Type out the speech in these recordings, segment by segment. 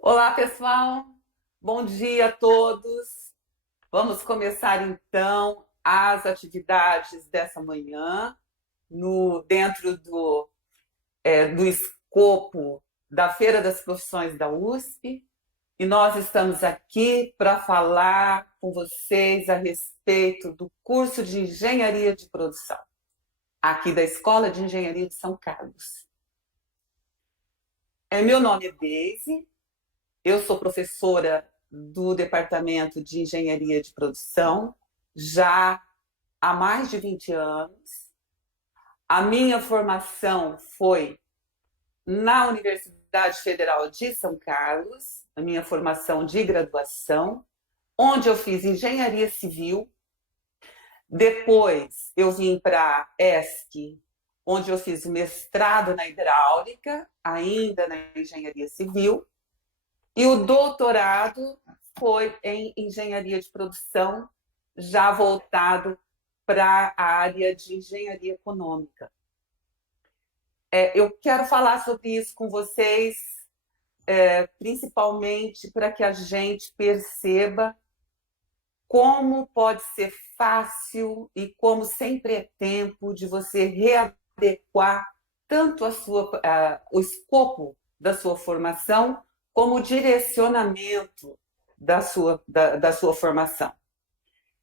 Olá, pessoal. Bom dia a todos. Vamos começar então as atividades dessa manhã dentro do escopo da Feira das Profissões da USP. E nós estamos aqui para falar com vocês a respeito do curso de Engenharia de Produção, aqui da Escola de Engenharia de São Carlos. Meu nome é Deise. Eu sou professora do Departamento de Engenharia de Produção já há mais de 20 anos. A minha formação foi na Universidade Federal de São Carlos, a minha formação de graduação, onde eu fiz engenharia civil. Depois eu vim para a ESC, onde eu fiz o mestrado na hidráulica, ainda na engenharia civil. E o doutorado foi em engenharia de produção, já voltado para a área de engenharia econômica. Eu quero falar sobre isso com vocês, principalmente para que a gente perceba como pode ser fácil e como sempre é tempo de você readequar tanto o escopo da sua formação como o direcionamento da sua formação.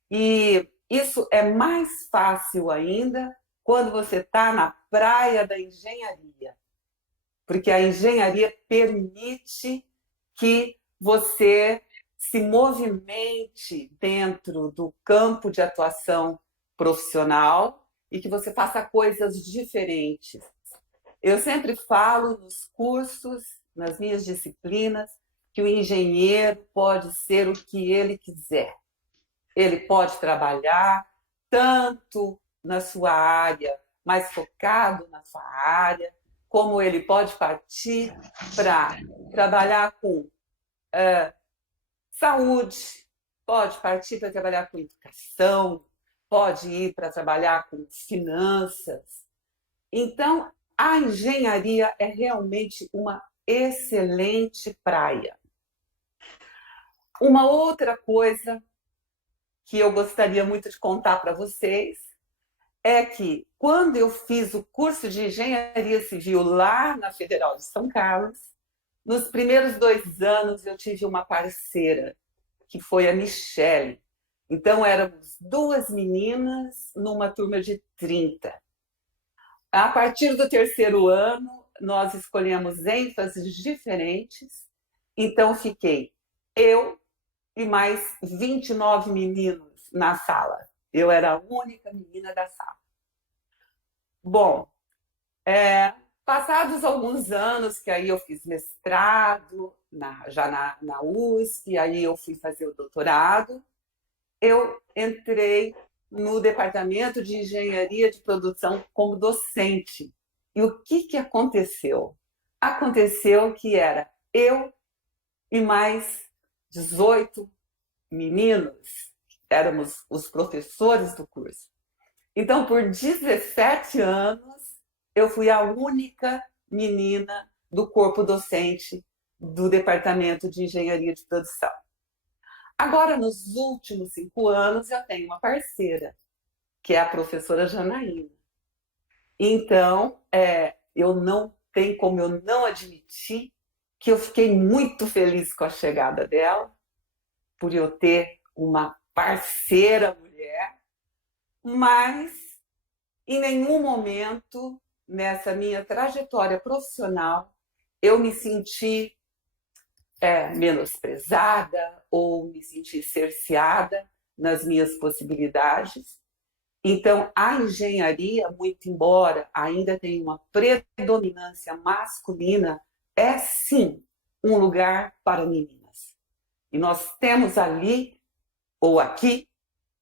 E isso é mais fácil ainda quando você está na praia da engenharia, porque a engenharia permite que você se movimente dentro do campo de atuação profissional e que você faça coisas diferentes. Eu sempre falo nos cursos, nas minhas disciplinas, que o engenheiro pode ser o que ele quiser. Ele pode trabalhar tanto na sua área, mais focado na sua área, como ele pode partir para trabalhar com saúde, pode partir para trabalhar com educação, pode ir para trabalhar com finanças. Então, a engenharia é realmente uma excelente praia. Uma outra coisa que eu gostaria muito de contar para vocês é que quando eu fiz o curso de engenharia civil lá na Federal de São Carlos, nos primeiros 2 anos eu tive uma parceira, que foi a Michele. Então éramos 2 meninas numa turma de 30. A partir do 3º ano, nós escolhemos ênfases diferentes. Então fiquei eu e mais 29 meninos na sala. Eu era a única menina da sala. Bom, passados alguns anos, que aí eu fiz mestrado, já na USP, aí eu fui fazer o doutorado, eu entrei no Departamento de Engenharia de Produção como docente. E o que aconteceu? Aconteceu que era eu e mais 18 meninos, éramos os professores do curso. Então, por 17 anos, eu fui a única menina do corpo docente do Departamento de Engenharia de Produção. Agora, nos últimos 5 anos, eu tenho uma parceira, que é a professora Janaína. Então, eu não tenho como eu não admitir que eu fiquei muito feliz com a chegada dela, por eu ter uma parceira mulher, mas em nenhum momento nessa minha trajetória profissional eu me senti menosprezada ou me senti cerceada nas minhas possibilidades. Então, a engenharia, muito embora ainda tenha uma predominância masculina, é sim um lugar para meninas. E nós temos ali, ou aqui,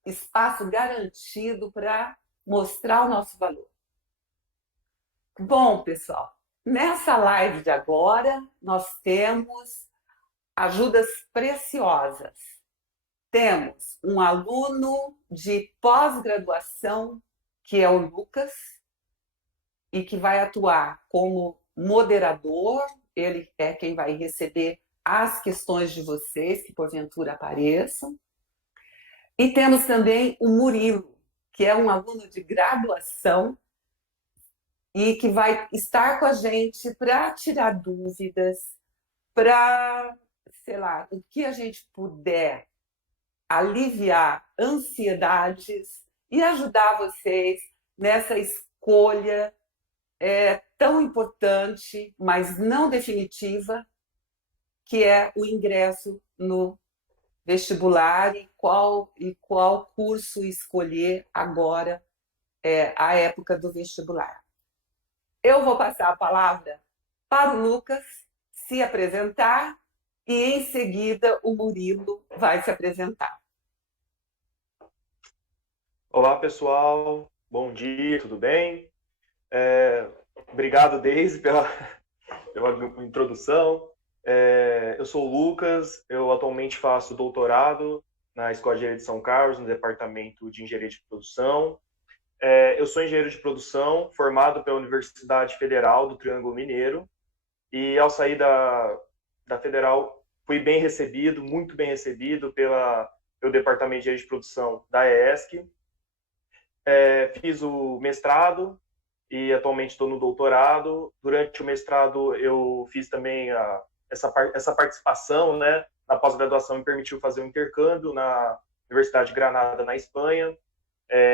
espaço garantido para mostrar o nosso valor. Bom, pessoal, nessa live de agora, nós temos ajudas preciosas. Temos um aluno de pós-graduação, que é o Lucas, e que vai atuar como moderador. Ele é quem vai receber as questões de vocês que porventura apareçam. E temos também o Murilo, que é um aluno de graduação e que vai estar com a gente para tirar dúvidas, para, sei lá, o que a gente puder aliviar ansiedades e ajudar vocês nessa escolha tão importante, mas não definitiva, que é o ingresso no vestibular e qual curso escolher agora, a época do vestibular. Eu vou passar a palavra para o Lucas se apresentar e, em seguida, o Murilo vai se apresentar. Olá, pessoal. Bom dia, tudo bem? Obrigado, Deise, pela introdução. Eu sou o Lucas, eu atualmente faço doutorado na Escola de Engenharia de São Carlos, no Departamento de Engenharia de Produção. Eu sou engenheiro de produção, formado pela Universidade Federal do Triângulo Mineiro, e ao sair da Federal fui bem recebido, muito bem recebido pelo Departamento de Engenharia de Produção da ESC. Fiz o mestrado e atualmente estou no doutorado. Durante o mestrado eu fiz também essa participação, né? Na pós-graduação me permitiu fazer um intercâmbio na Universidade de Granada, na Espanha,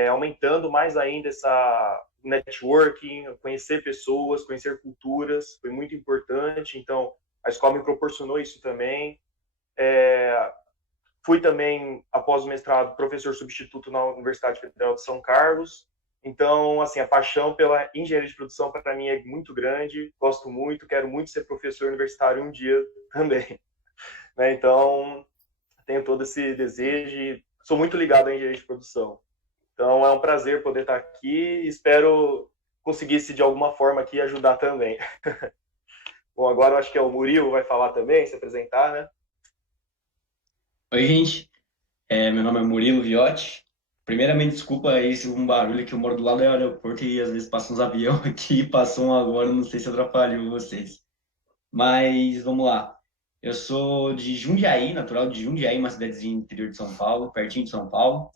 aumentando mais ainda essa networking, conhecer pessoas, conhecer culturas, foi muito importante. Então, a escola me proporcionou isso também. Fui também, após o mestrado, professor substituto na Universidade Federal de São Carlos. Então, assim, a paixão pela engenharia de produção para mim é muito grande, gosto muito, quero muito ser professor universitário um dia também. Né? Então, tenho todo esse desejo e sou muito ligado à engenharia de produção. Então, é um prazer poder estar aqui e espero conseguir, de alguma forma, aqui ajudar também. Bom, agora eu acho que é o Murilo vai falar também, se apresentar, né? Oi, gente. Meu nome é Murilo Viotti. Primeiramente, desculpa aí se um barulho que eu moro do lado do aeroporto e às vezes passam uns aviões aqui, passou um agora, não sei se atrapalhou vocês. Mas vamos lá. Eu sou de Jundiaí, natural de Jundiaí, uma cidadezinha interior de São Paulo, pertinho de São Paulo.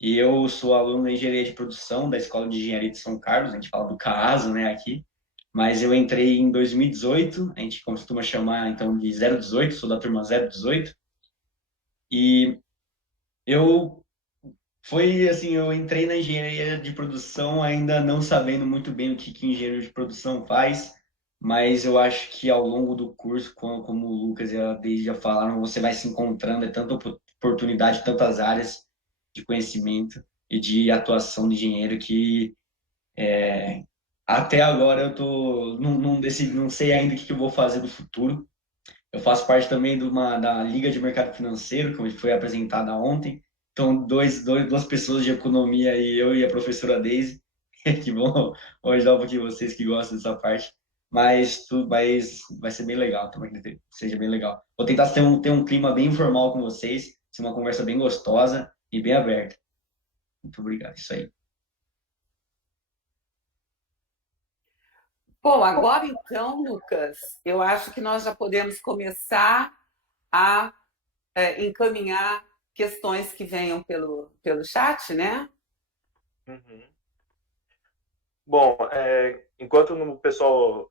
E eu sou aluno da Engenharia de Produção da Escola de Engenharia de São Carlos, a gente fala do CAASO, né, aqui. Mas eu entrei em 2018, a gente costuma chamar então de 018, sou da turma 018. E eu foi assim, eu entrei na engenharia de produção ainda não sabendo muito bem o que engenheiro de produção faz, mas eu acho que ao longo do curso, como o Lucas e a Deise já falaram, você vai se encontrando, é tanta oportunidade, tantas áreas de conhecimento e de atuação de engenheiro que até agora eu tô não decidi, não sei ainda o que eu vou fazer no futuro. Eu faço parte também da Liga de Mercado Financeiro, que foi apresentada ontem. Então, duas pessoas de economia e eu e a professora Deise, que vão ajudar um pouquinho vocês que gostam dessa parte. Mas vai ser bem legal, também que seja bem legal. Vou tentar ter um clima bem informal com vocês, ser uma conversa bem gostosa e bem aberta. Muito obrigado, isso aí. Bom, agora então, Lucas, eu acho que nós já podemos começar a encaminhar questões que venham pelo chat, né? Uhum. Bom, enquanto o pessoal...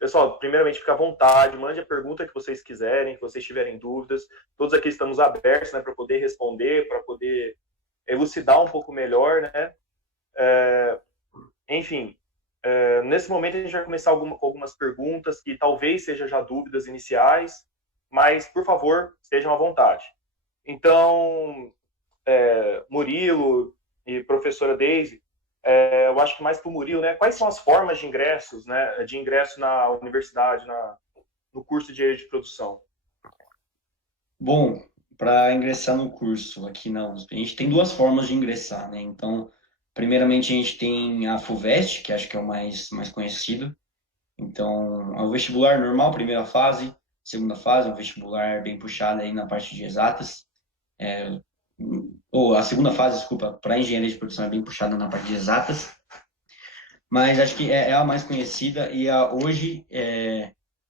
Pessoal, primeiramente, fica à vontade, mande a pergunta que vocês quiserem, que vocês tiverem dúvidas. Todos aqui estamos abertos, né, para poder responder, para poder elucidar um pouco melhor, né? Enfim, nesse momento a gente vai começar com algumas perguntas que talvez sejam já dúvidas iniciais, mas, por favor, estejam à vontade. Então, Murilo e professora Deise, eu acho que mais para o Murilo, né? Quais são as formas de ingressos, né? De ingresso na universidade, no curso de engenharia de produção? Bom, para ingressar no curso aqui na USP, a gente tem duas formas de ingressar, né? Então, primeiramente a gente tem a FUVEST, que acho que é o mais conhecido. Então, é o vestibular normal, primeira fase, segunda fase, um vestibular bem puxado aí na parte de exatas. Ou a segunda fase, desculpa, para engenharia de produção é bem puxada na parte de exatas. Mas acho que é a mais conhecida e hoje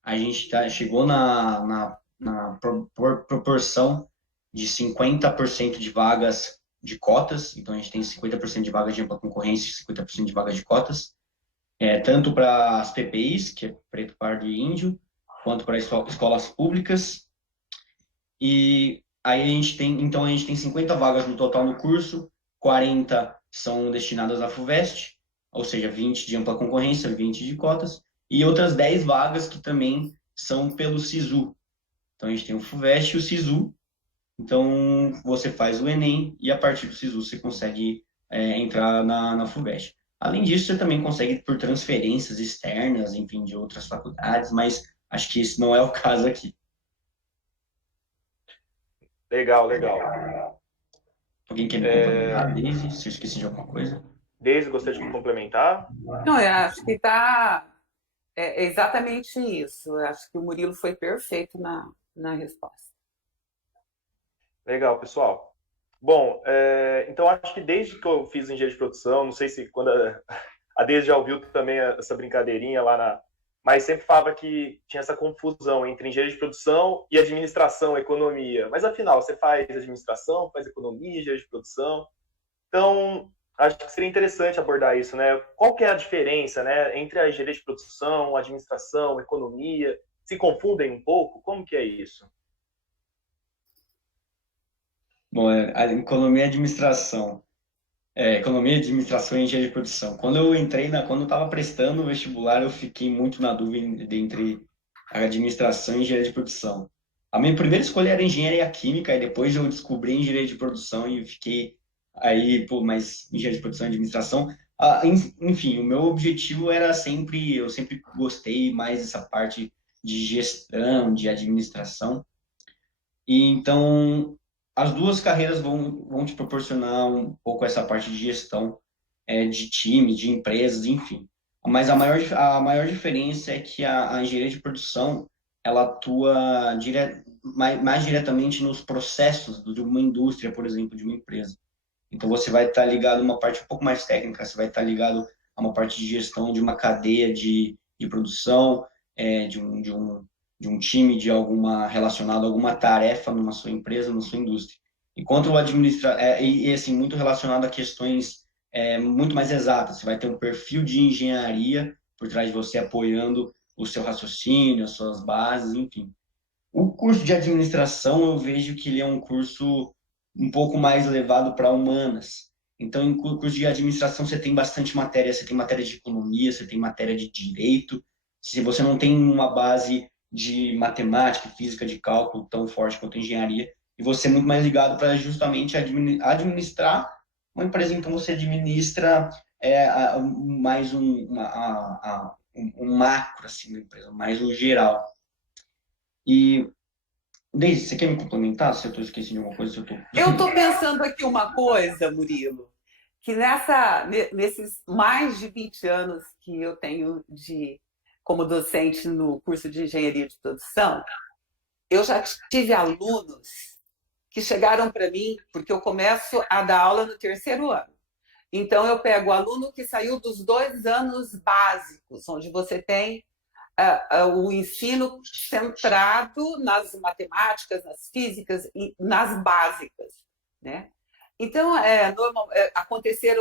a gente chegou proporção de 50% de vagas de cotas. Então, a gente tem 50% de vagas de ampla concorrência e 50% de vagas de cotas. Tanto para as PPIs, que é preto, pardo e índio, quanto para escolas públicas. E aí a gente tem 50 vagas no total no curso, 40 são destinadas à FUVEST, ou seja, 20 de ampla concorrência, 20 de cotas, e outras 10 vagas que também são pelo SISU. Então a gente tem o FUVEST e o SISU. Então você faz o Enem e a partir do SISU você consegue entrar na FUVEST. Além disso, você também consegue por transferências externas, enfim, de outras faculdades, mas acho que esse não é o caso aqui. Legal, legal. Alguém quer me complementar, Daisy? Se eu esqueci de alguma coisa? Daisy, gostaria de complementar? Não, eu acho que é exatamente isso. Eu acho que o Murilo foi perfeito na resposta. Legal, pessoal. Bom, então acho que desde que eu fiz engenharia de produção, não sei se quando a Daisy já ouviu também essa brincadeirinha lá mas sempre falava que tinha essa confusão entre engenharia de produção e administração, economia. Mas afinal, você faz administração, faz economia, engenharia de produção. Então, acho que seria interessante abordar isso, né? Qual que é a diferença, né, entre a engenharia de produção, administração, economia? Se confundem um pouco? Como que é isso? Bom, a economia e administração. Economia, administração e engenharia de produção. Quando eu estava prestando o vestibular, eu fiquei muito na dúvida entre a administração e engenharia de produção. A minha primeira escolha era engenharia química, e depois eu descobri engenharia de produção e fiquei aí, pô, mas engenharia de produção e administração. Enfim, o meu objetivo era eu sempre gostei mais dessa parte de gestão, de administração. E então, as duas carreiras vão te proporcionar um pouco essa parte de gestão de time, de empresas, enfim. Mas a maior diferença é que a engenharia de produção, ela atua mais diretamente nos processos de uma indústria, por exemplo, de uma empresa. Então, você vai estar ligado a uma parte um pouco mais técnica, você vai estar ligado a uma parte de gestão de uma cadeia de produção, de um time relacionado a alguma tarefa numa sua empresa, na sua indústria. Enquanto o assim, muito relacionado a questões muito mais exatas. Você vai ter um perfil de engenharia por trás de você apoiando o seu raciocínio, as suas bases, enfim. O curso de administração, eu vejo que ele é um curso um pouco mais levado para humanas. Então, em curso de administração, você tem bastante matéria. Você tem matéria de economia, você tem matéria de direito. Se você não tem uma base de matemática, física, de cálculo tão forte quanto engenharia, e você é muito mais ligado para justamente administrar uma empresa. Então, você administra mais um macro assim, da empresa, mais um geral. E, Deise, você quer me complementar? Se eu estou esquecendo de alguma coisa, se eu estou... Eu estou pensando aqui uma coisa, Murilo, que nesses mais de 20 anos que eu tenho como docente no curso de engenharia de produção, eu já tive alunos que chegaram para mim, porque eu começo a dar aula no terceiro ano. Então, eu pego o aluno que saiu dos 2 anos básicos, onde você tem o ensino centrado nas matemáticas, nas físicas, nas básicas, né? Então, aconteceu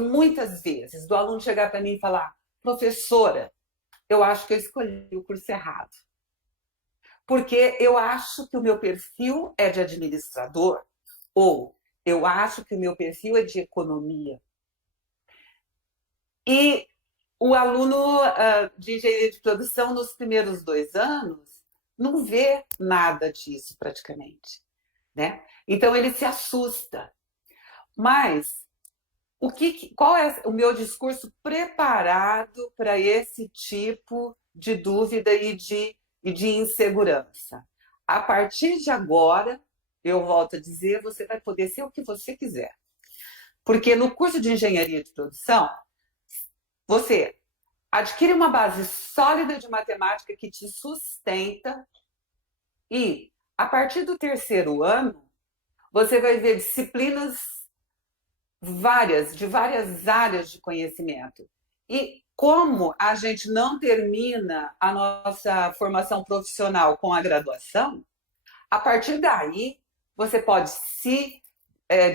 muitas vezes do aluno chegar para mim e falar: professora, eu acho que eu escolhi o curso errado, porque eu acho que o meu perfil é de administrador, ou eu acho que o meu perfil é de economia. E o aluno de engenharia de produção, nos primeiros 2 anos, não vê nada disso praticamente, né? Então, ele se assusta. Mas qual é o meu discurso preparado para esse tipo de dúvida e de insegurança? A partir de agora, eu volto a dizer, você vai poder ser o que você quiser. Porque no curso de engenharia de produção, você adquire uma base sólida de matemática que te sustenta e, a partir do terceiro ano, você vai ver disciplinas de várias áreas de conhecimento. E como a gente não termina a nossa formação profissional com a graduação, a partir daí você pode se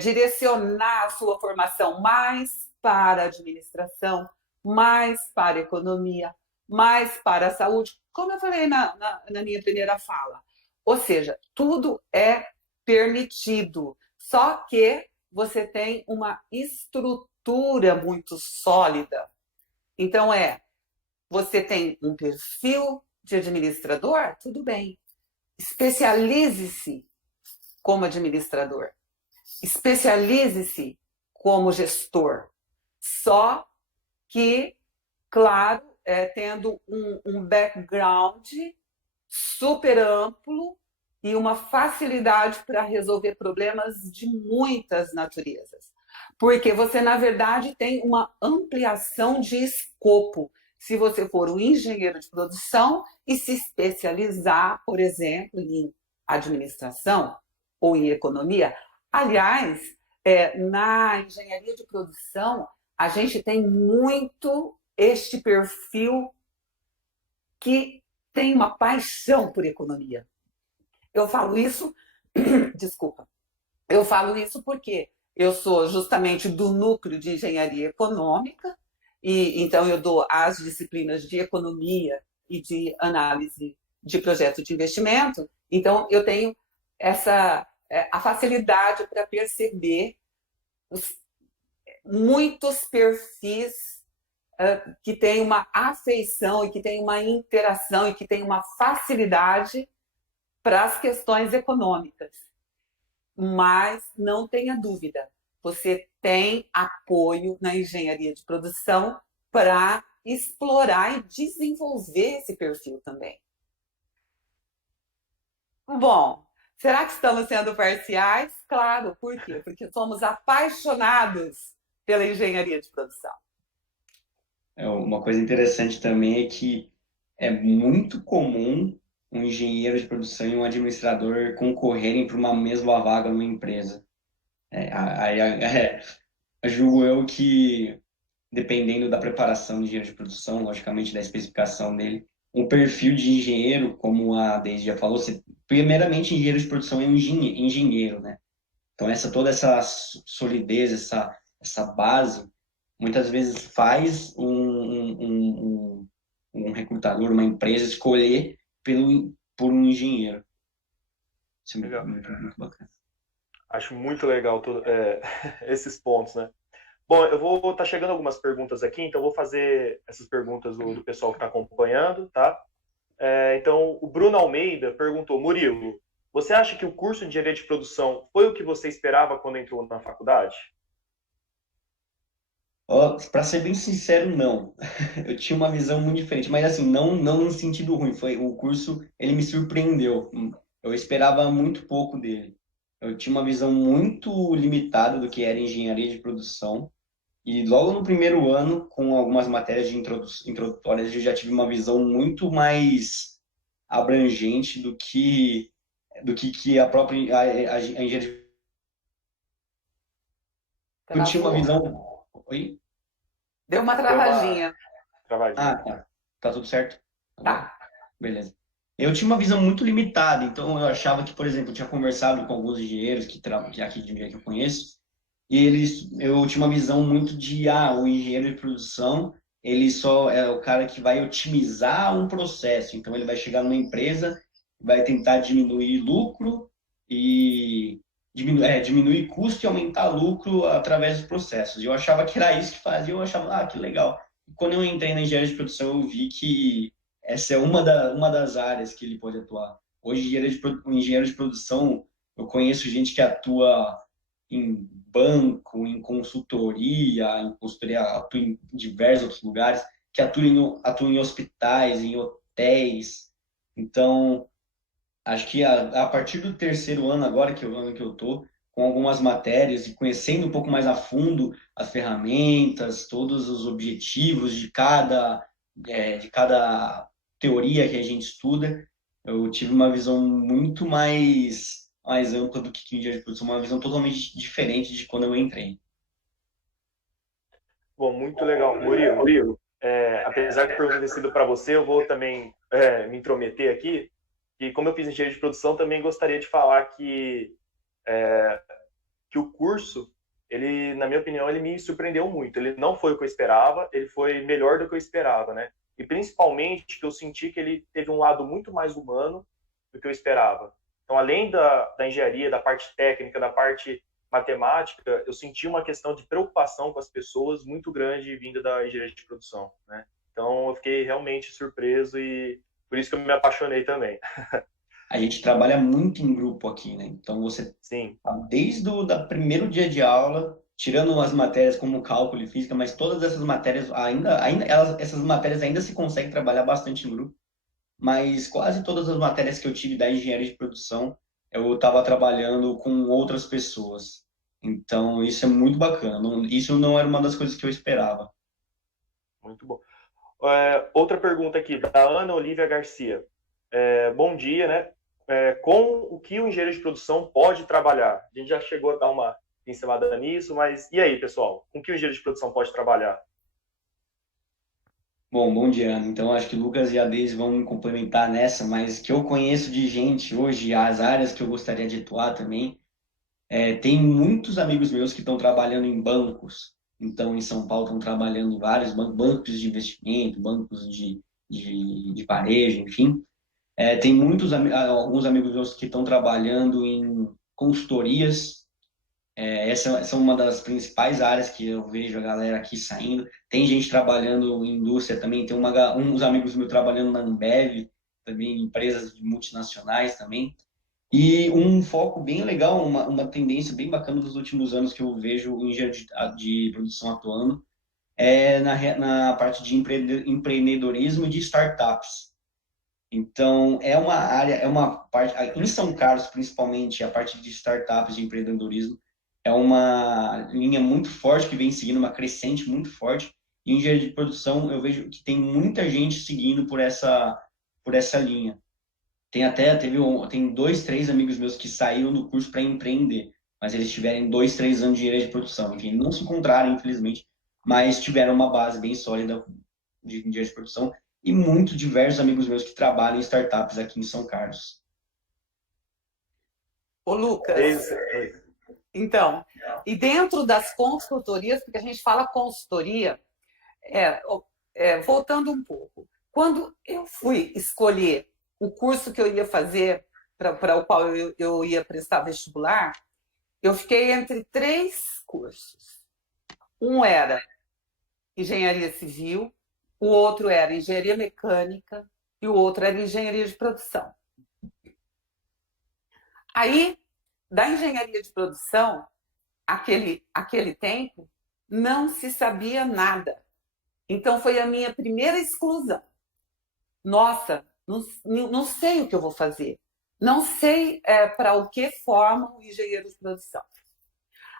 direcionar a sua formação mais para a administração, mais para a economia, mais para a saúde, como eu falei na minha primeira fala. Ou seja, tudo é permitido, só que você tem uma estrutura muito sólida. Então, você tem um perfil de administrador? Tudo bem. Especialize-se como administrador. Especialize-se como gestor. Só que, claro, tendo um background super amplo e uma facilidade para resolver problemas de muitas naturezas. Porque você, na verdade, tem uma ampliação de escopo. Se você for um engenheiro de produção e se especializar, por exemplo, em administração ou em economia. Aliás, na engenharia de produção, a gente tem muito este perfil que tem uma paixão por economia. Eu falo isso, desculpa, eu falo isso porque eu sou justamente do núcleo de engenharia econômica, e então eu dou as disciplinas de economia e de análise de projeto de investimento. Então eu tenho a facilidade para perceber muitos perfis que têm uma afeição e que têm uma interação e que têm uma facilidade para as questões econômicas. Mas não tenha dúvida, você tem apoio na engenharia de produção para explorar e desenvolver esse perfil também. Bom, será que estamos sendo parciais? Claro, por quê? Porque somos apaixonados pela engenharia de produção. Uma coisa interessante também é que é muito comum um engenheiro de produção e um administrador concorrerem para uma mesma vaga numa empresa. Julgo eu que, dependendo da preparação do engenheiro de produção, logicamente da especificação dele, um perfil de engenheiro, como a Deise já falou, primeiramente engenheiro de produção é um engenheiro, né? Então toda essa solidez, essa base, muitas vezes faz um recrutador, uma empresa escolher por um engenheiro. Isso é muito bacana. Acho muito legal esses pontos, né? Bom, eu vou estar chegando algumas perguntas aqui, então eu vou fazer essas perguntas do pessoal que está acompanhando, tá? Então, o Bruno Almeida perguntou: Murilo, você acha que o curso de engenharia de produção foi o que você esperava quando entrou na faculdade? Para ser bem sincero, não. Eu tinha uma visão muito diferente, mas assim, não no sentido ruim. O curso, ele me surpreendeu. Eu esperava muito pouco dele. Eu tinha uma visão muito limitada do que era engenharia de produção. E logo no primeiro ano, com algumas matérias de introdutórias, eu já tive uma visão muito mais abrangente do que a própria a engenharia. Eu tinha uma visão. Oi? Deu uma travadinha. Travadinha. Tá. Tá tudo certo? Tá. Beleza. Eu tinha uma visão muito limitada, então eu achava que, por exemplo, eu tinha conversado com alguns engenheiros que aqui de que eu conheço, e eu tinha uma visão muito de, o engenheiro de produção, ele só é o cara que vai otimizar um processo, então ele vai chegar numa empresa, vai tentar diminuir lucro e diminuir custo e aumentar lucro através dos processos. E eu achava que era isso que fazia, eu achava, que legal. E quando eu entrei na engenharia de produção, eu vi que essa é uma das áreas que ele pode atuar. Hoje, engenheiro de produção, eu conheço gente que atua em banco, em consultoria, atua em diversos outros lugares, que atua em hospitais, em hotéis. Então, acho que a partir do terceiro ano agora, que é o ano que eu estou, com algumas matérias e conhecendo um pouco mais a fundo as ferramentas, todos os objetivos de cada teoria que a gente estuda, eu tive uma visão muito mais ampla do que engenharia de produção, uma visão totalmente diferente de quando eu entrei. Bom, muito legal. Murilo, apesar de pergunta ter sido para você, eu vou também me intrometer aqui, e como eu fiz engenharia de produção, também gostaria de falar que o curso, ele, na minha opinião, ele me surpreendeu muito. Ele não foi o que eu esperava, ele foi melhor do que eu esperava, né? E principalmente que eu senti que ele teve um lado muito mais humano do que eu esperava. Então, além da engenharia, da parte técnica, da parte matemática, eu senti uma questão de preocupação com as pessoas muito grande vinda da engenharia de produção, né? Então, eu fiquei realmente surpreso e por isso que eu me apaixonei também. A gente trabalha muito em grupo aqui, né? Então você, Sim, desde o da primeiro dia de aula, tirando as matérias como cálculo e física, mas todas essas matérias essas matérias ainda se consegue trabalhar bastante em grupo. Mas quase todas as matérias que eu tive da engenharia de produção, eu estava trabalhando com outras pessoas. Então isso é muito bacana. Isso não era uma das coisas que eu esperava. muito bom. Outra pergunta aqui, da Ana Olivia Garcia. Bom dia, né? Com o que o engenheiro de produção pode trabalhar? A gente já chegou a dar uma pincelada nisso, mas e aí, pessoal? Com o que o engenheiro de produção pode trabalhar? Bom dia, Ana. Então, acho que o Lucas e a Deise vão me complementar nessa, mas que eu conheço de gente hoje, as áreas que eu gostaria de atuar também, tem muitos amigos meus que estão trabalhando em bancos. Então, em São Paulo, estão trabalhando em vários bancos de investimento, bancos de varejo, enfim. Tem alguns amigos meus que estão trabalhando em consultorias. Essa é uma das principais áreas que eu vejo a galera aqui saindo. Tem gente trabalhando em indústria também, tem uns amigos meus trabalhando na Ambev, também em empresas multinacionais também. E um foco bem legal, uma tendência bem bacana dos últimos anos que eu vejo o engenheiro de produção atuando, na parte de empreendedorismo e de startups. Então, é uma área, é uma parte, em São Carlos, principalmente, a parte de startups, de empreendedorismo, é uma linha muito forte que vem seguindo, uma crescente muito forte. E em engenharia de produção, eu vejo que tem muita gente seguindo por essa linha. Tem dois, três amigos meus que saíram do curso para empreender, mas eles tiveram 2, 3 anos de engenharia de produção. Enfim, não se encontraram, infelizmente, mas tiveram uma base bem sólida de engenharia de produção e muito diversos amigos meus que trabalham em startups aqui em São Carlos. Ô, Lucas, então, e dentro das consultorias, porque a gente fala consultoria, voltando um pouco, quando eu fui escolher o curso que eu ia fazer, para o qual eu ia prestar vestibular, eu fiquei entre 3 cursos. Um era engenharia civil, o outro era engenharia mecânica e o outro era engenharia de produção. Aí, da engenharia de produção, aquele tempo, não se sabia nada. Então, foi a minha primeira exclusão. Nossa, não sei o que eu vou fazer. Não sei para o que forma o engenheiro de produção.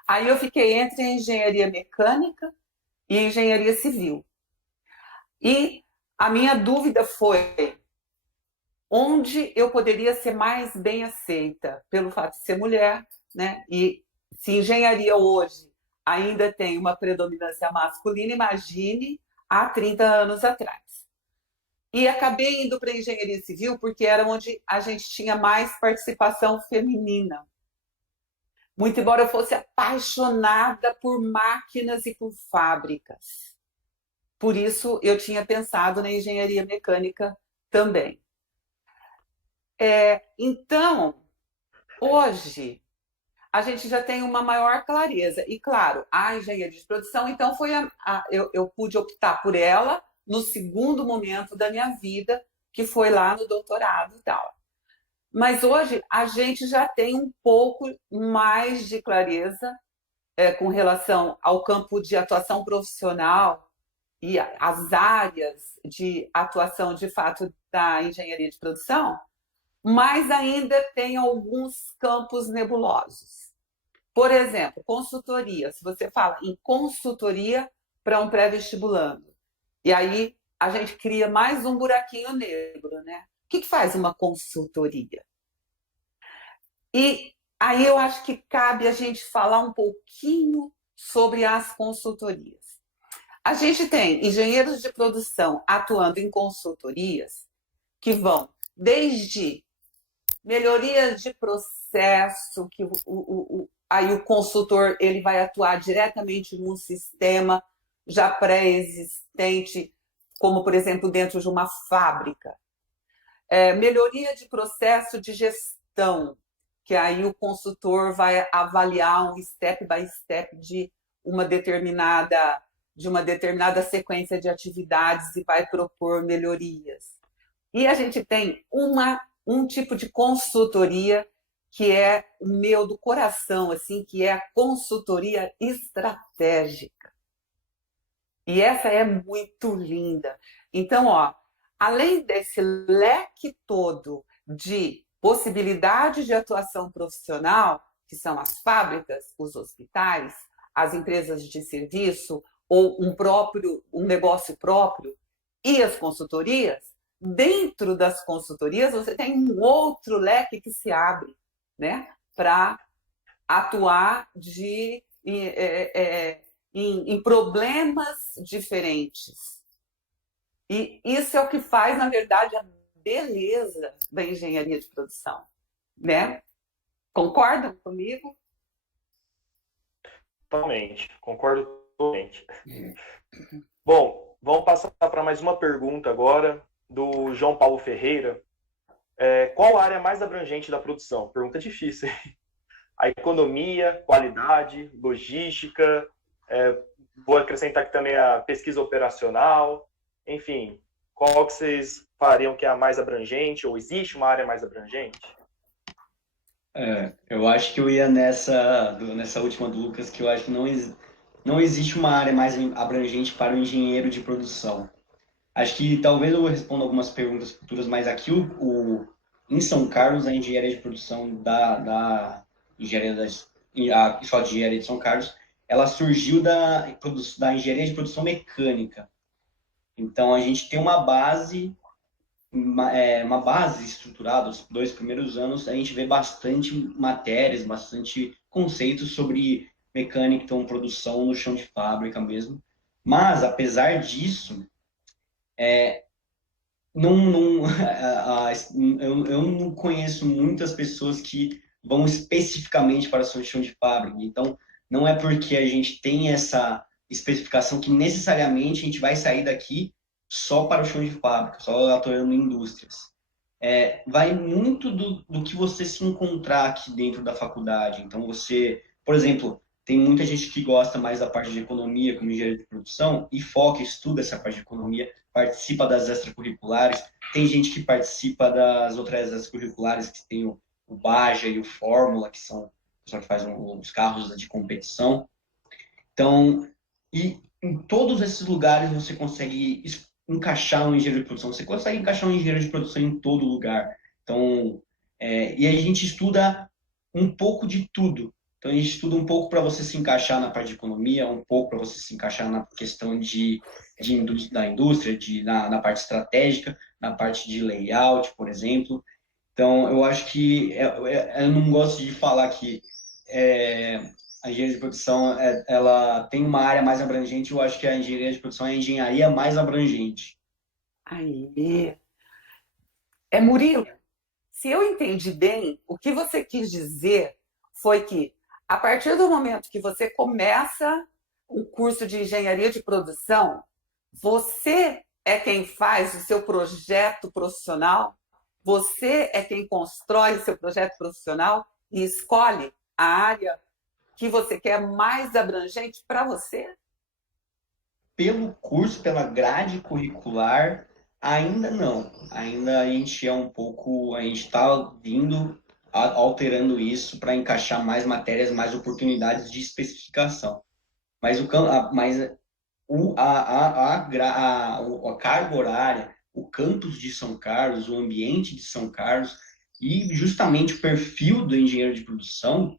Aí eu fiquei entre engenharia mecânica e engenharia civil. E a minha dúvida foi onde eu poderia ser mais bem aceita pelo fato de ser mulher, né? E se engenharia hoje ainda tem uma predominância masculina, imagine há 30 anos atrás. E acabei indo para a engenharia civil porque era onde a gente tinha mais participação feminina. Muito embora eu fosse apaixonada por máquinas e por fábricas. Por isso eu tinha pensado na engenharia mecânica também. Então, hoje, a gente já tem uma maior clareza. E, claro, a engenharia de produção, então, eu pude optar por ela no segundo momento da minha vida, que foi lá no doutorado e tal. Mas hoje a gente já tem um pouco mais de clareza com relação ao campo de atuação profissional e as áreas de atuação, de fato, da engenharia de produção, mas ainda tem alguns campos nebulosos. Por exemplo, consultoria. Se você fala em consultoria para um pré-vestibulando, e aí a gente cria mais um buraquinho negro, né? O que faz uma consultoria? E aí eu acho que cabe a gente falar um pouquinho sobre as consultorias. A gente tem engenheiros de produção atuando em consultorias que vão desde melhoria de processo, que aí o consultor ele vai atuar diretamente num sistema já pré-existente, como, por exemplo, dentro de uma fábrica. Melhoria de processo de gestão, que aí o consultor vai avaliar um step by step de uma determinada sequência de atividades e vai propor melhorias. E a gente tem um tipo de consultoria que é o meu do coração, assim, que é a consultoria estratégica. E essa é muito linda. Então, além desse leque todo de possibilidades de atuação profissional, que são as fábricas, os hospitais, as empresas de serviço ou um negócio próprio e as consultorias, dentro das consultorias você tem um outro leque que se abre, né, para atuar em problemas diferentes. E isso é o que faz, na verdade, a beleza da engenharia de produção, né? Concordam comigo? Totalmente, concordo totalmente. Bom, vamos passar para mais uma pergunta agora, do João Paulo Ferreira. Qual a área mais abrangente da produção? Pergunta difícil, hein? A economia, qualidade, logística, vou acrescentar aqui também a pesquisa operacional, enfim, qual que vocês fariam que é a mais abrangente, ou existe uma área mais abrangente? Eu acho que eu ia nessa última do Lucas, que eu acho que não existe uma área mais abrangente para o engenheiro de produção. Acho que talvez eu responda algumas perguntas futuras, mas aqui em São Carlos, a engenharia de produção da a Escola de Engenharia de São Carlos, ela surgiu da engenharia de produção mecânica. Então, a gente tem uma base estruturada. Os 2 primeiros anos, a gente vê bastante matérias, bastante conceitos sobre mecânica, então produção no chão de fábrica mesmo. Mas, apesar disso, eu não conheço muitas pessoas que vão especificamente para o chão de fábrica. Então, não é porque a gente tem essa especificação que necessariamente a gente vai sair daqui só para o chão de fábrica, só atuando em indústrias. Vai muito do que você se encontrar aqui dentro da faculdade. Então, por exemplo, tem muita gente que gosta mais da parte de economia, como engenharia de produção, e foca, estuda essa parte de economia, participa das extracurriculares. Tem gente que participa das outras extracurriculares, que tem o Baja e o Fórmula, que são pessoal que faz os carros de competição. Então, e em todos esses lugares você consegue encaixar um engenheiro de produção. Você consegue encaixar um engenheiro de produção em todo lugar. Então, e a gente estuda um pouco de tudo. Então, a gente estuda um pouco para você se encaixar na parte de economia, um pouco para você se encaixar na questão da indústria, na parte estratégica, na parte de layout, por exemplo. Então, eu acho que eu não gosto de falar que a engenharia de produção ela tem uma área mais abrangente. Eu acho que a engenharia de produção é a engenharia mais abrangente. Aí. Murilo, se eu entendi bem, o que você quis dizer foi que, a partir do momento que você começa um curso de engenharia de produção, você é quem faz o seu projeto profissional, você é quem constrói o seu projeto profissional e escolhe a área que você quer mais abrangente para você? Pelo curso, pela grade curricular, ainda não. Ainda a gente a gente está vindo alterando isso para encaixar mais matérias, mais oportunidades de especificação. Mas a carga horária, o campus de São Carlos, o ambiente de São Carlos e justamente o perfil do engenheiro de produção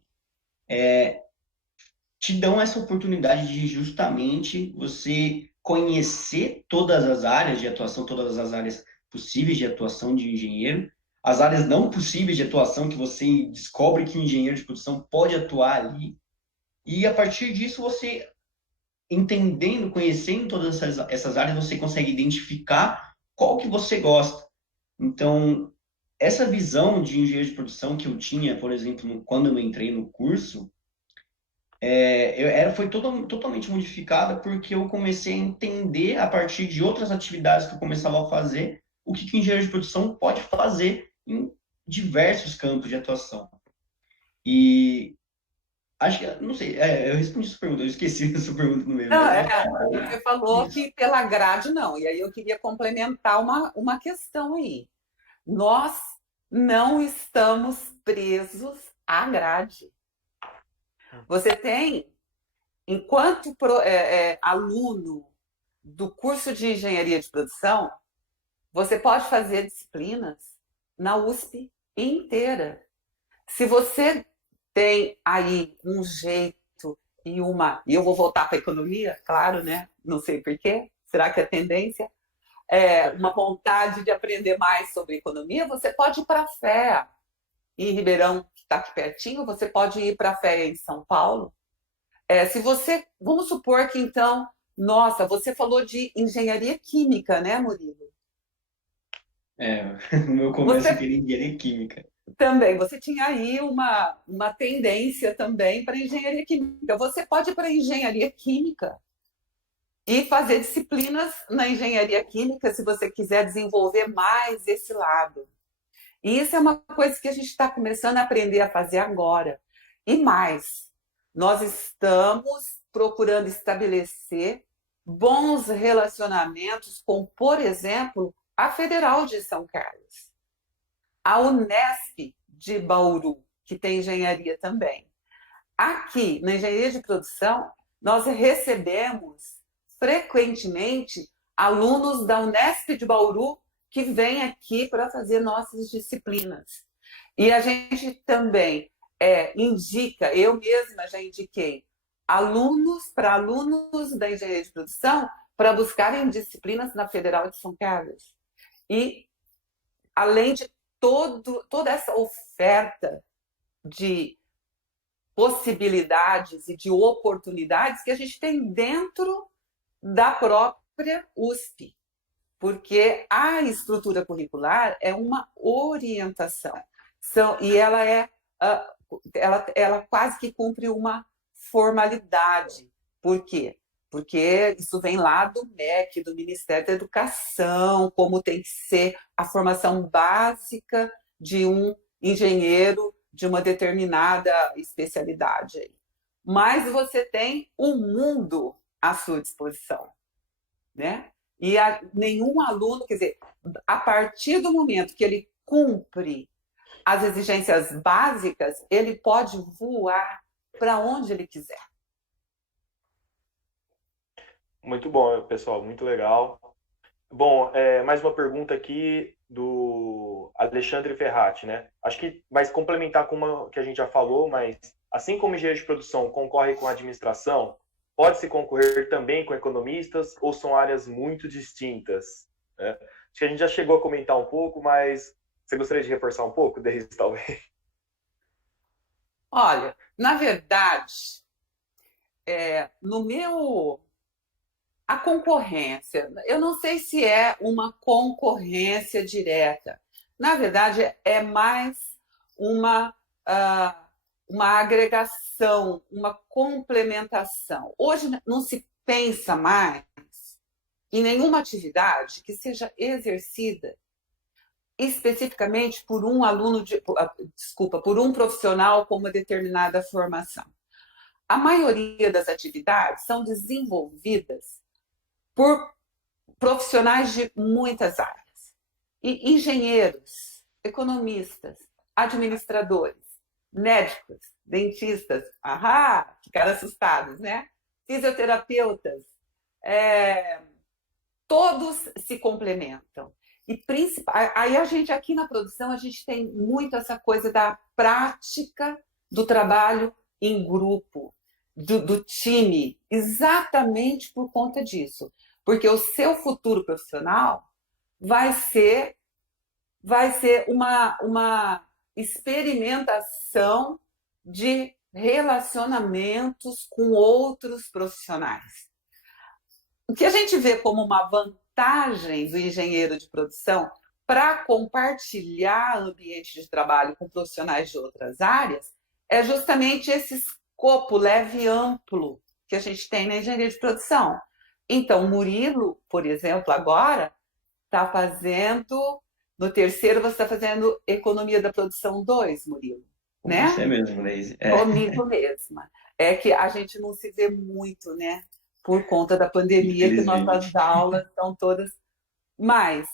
te dão essa oportunidade de justamente você conhecer todas as áreas de atuação, todas as áreas possíveis de atuação de engenheiro, as áreas não possíveis de atuação que você descobre que o engenheiro de produção pode atuar ali, e a partir disso você entendendo, conhecendo todas essas áreas, você consegue identificar qual que você gosta. Então, essa visão de engenheiro de produção que eu tinha, por exemplo, quando eu entrei no curso, foi totalmente modificada porque eu comecei a entender, a partir de outras atividades que eu começava a fazer, o que o engenheiro de produção pode fazer em diversos campos de atuação. E acho que, não sei, eu respondi sua pergunta, eu esqueci a sua pergunta no meio, Não, mas você falou isso. que pela grade não. E aí eu queria complementar uma questão aí. Nós não estamos presos à grade. Você tem, enquanto aluno do curso de engenharia de produção, você pode fazer disciplinas na USP inteira. Se você tem aí um jeito e eu vou voltar para a economia, claro, né? Não sei por quê. Será que é tendência? Uma vontade de aprender mais sobre economia, você pode ir para a FEA em Ribeirão, que está aqui pertinho, você pode ir para a FEA em São Paulo. Se você, vamos supor que então, nossa, você falou de engenharia química, né, Murilo? No meu começo eu Você queria engenharia química. também, você tinha aí uma tendência também para engenharia química. Você pode ir para engenharia química e fazer disciplinas na engenharia química se você quiser desenvolver mais esse lado. E isso é uma coisa que a gente está começando a aprender a fazer agora. E mais, nós estamos procurando estabelecer bons relacionamentos com, por exemplo, a Federal de São Carlos, a Unesp de Bauru, que tem engenharia também. Aqui, na engenharia de produção, nós recebemos frequentemente alunos da Unesp de Bauru que vêm aqui para fazer nossas disciplinas. E a gente também indica, eu mesma já indiquei, para alunos da engenharia de produção para buscarem disciplinas na Federal de São Carlos. E, além de toda essa oferta de possibilidades e de oportunidades que a gente tem dentro da própria USP, porque a estrutura curricular é uma orientação e ela quase que cumpre uma formalidade. Por quê? Porque isso vem lá do MEC, do Ministério da Educação, como tem que ser a formação básica de um engenheiro de uma determinada especialidade. Mas você tem um mundo à sua disposição, né? E nenhum aluno, quer dizer, a partir do momento que ele cumpre as exigências básicas, ele pode voar para onde ele quiser. Muito bom, pessoal, muito legal. Bom, mais uma pergunta aqui do Alexandre Ferrati, né? Acho que vai complementar com uma que a gente já falou, mas assim como engenheiro de produção concorre com a administração, pode-se concorrer também com economistas ou são áreas muito distintas? Né? Acho que a gente já chegou a comentar um pouco, mas você gostaria de reforçar um pouco, Deise, talvez? Olha, na verdade, a concorrência, eu não sei se é uma concorrência direta. Na verdade, é mais uma, uma agregação, uma complementação. Hoje não se pensa mais em nenhuma atividade que seja exercida especificamente por um por um profissional com uma determinada formação. A maioria das atividades são desenvolvidas por profissionais de muitas áreas. E engenheiros, economistas, administradores, médicos, dentistas, ficaram assustados, né? Fisioterapeutas, todos se complementam. E aí a gente aqui na produção a gente tem muito essa coisa da prática do trabalho em grupo, do time, exatamente por conta disso. Porque o seu futuro profissional vai ser uma experimentação de relacionamentos com outros profissionais. o que a gente vê como uma vantagem do engenheiro de produção para compartilhar ambiente de trabalho com profissionais de outras áreas é justamente esse escopo leve e amplo que a gente tem na engenharia de produção. Então, o Murilo, por exemplo, agora está fazendo, no terceiro você está fazendo Economia da Produção 2, Murilo, Com né? você mesmo, Leise. Comigo mesma. É que a gente não se vê muito, né? Por conta da pandemia, que nossas Infelizmente. aulas estão todas. Mas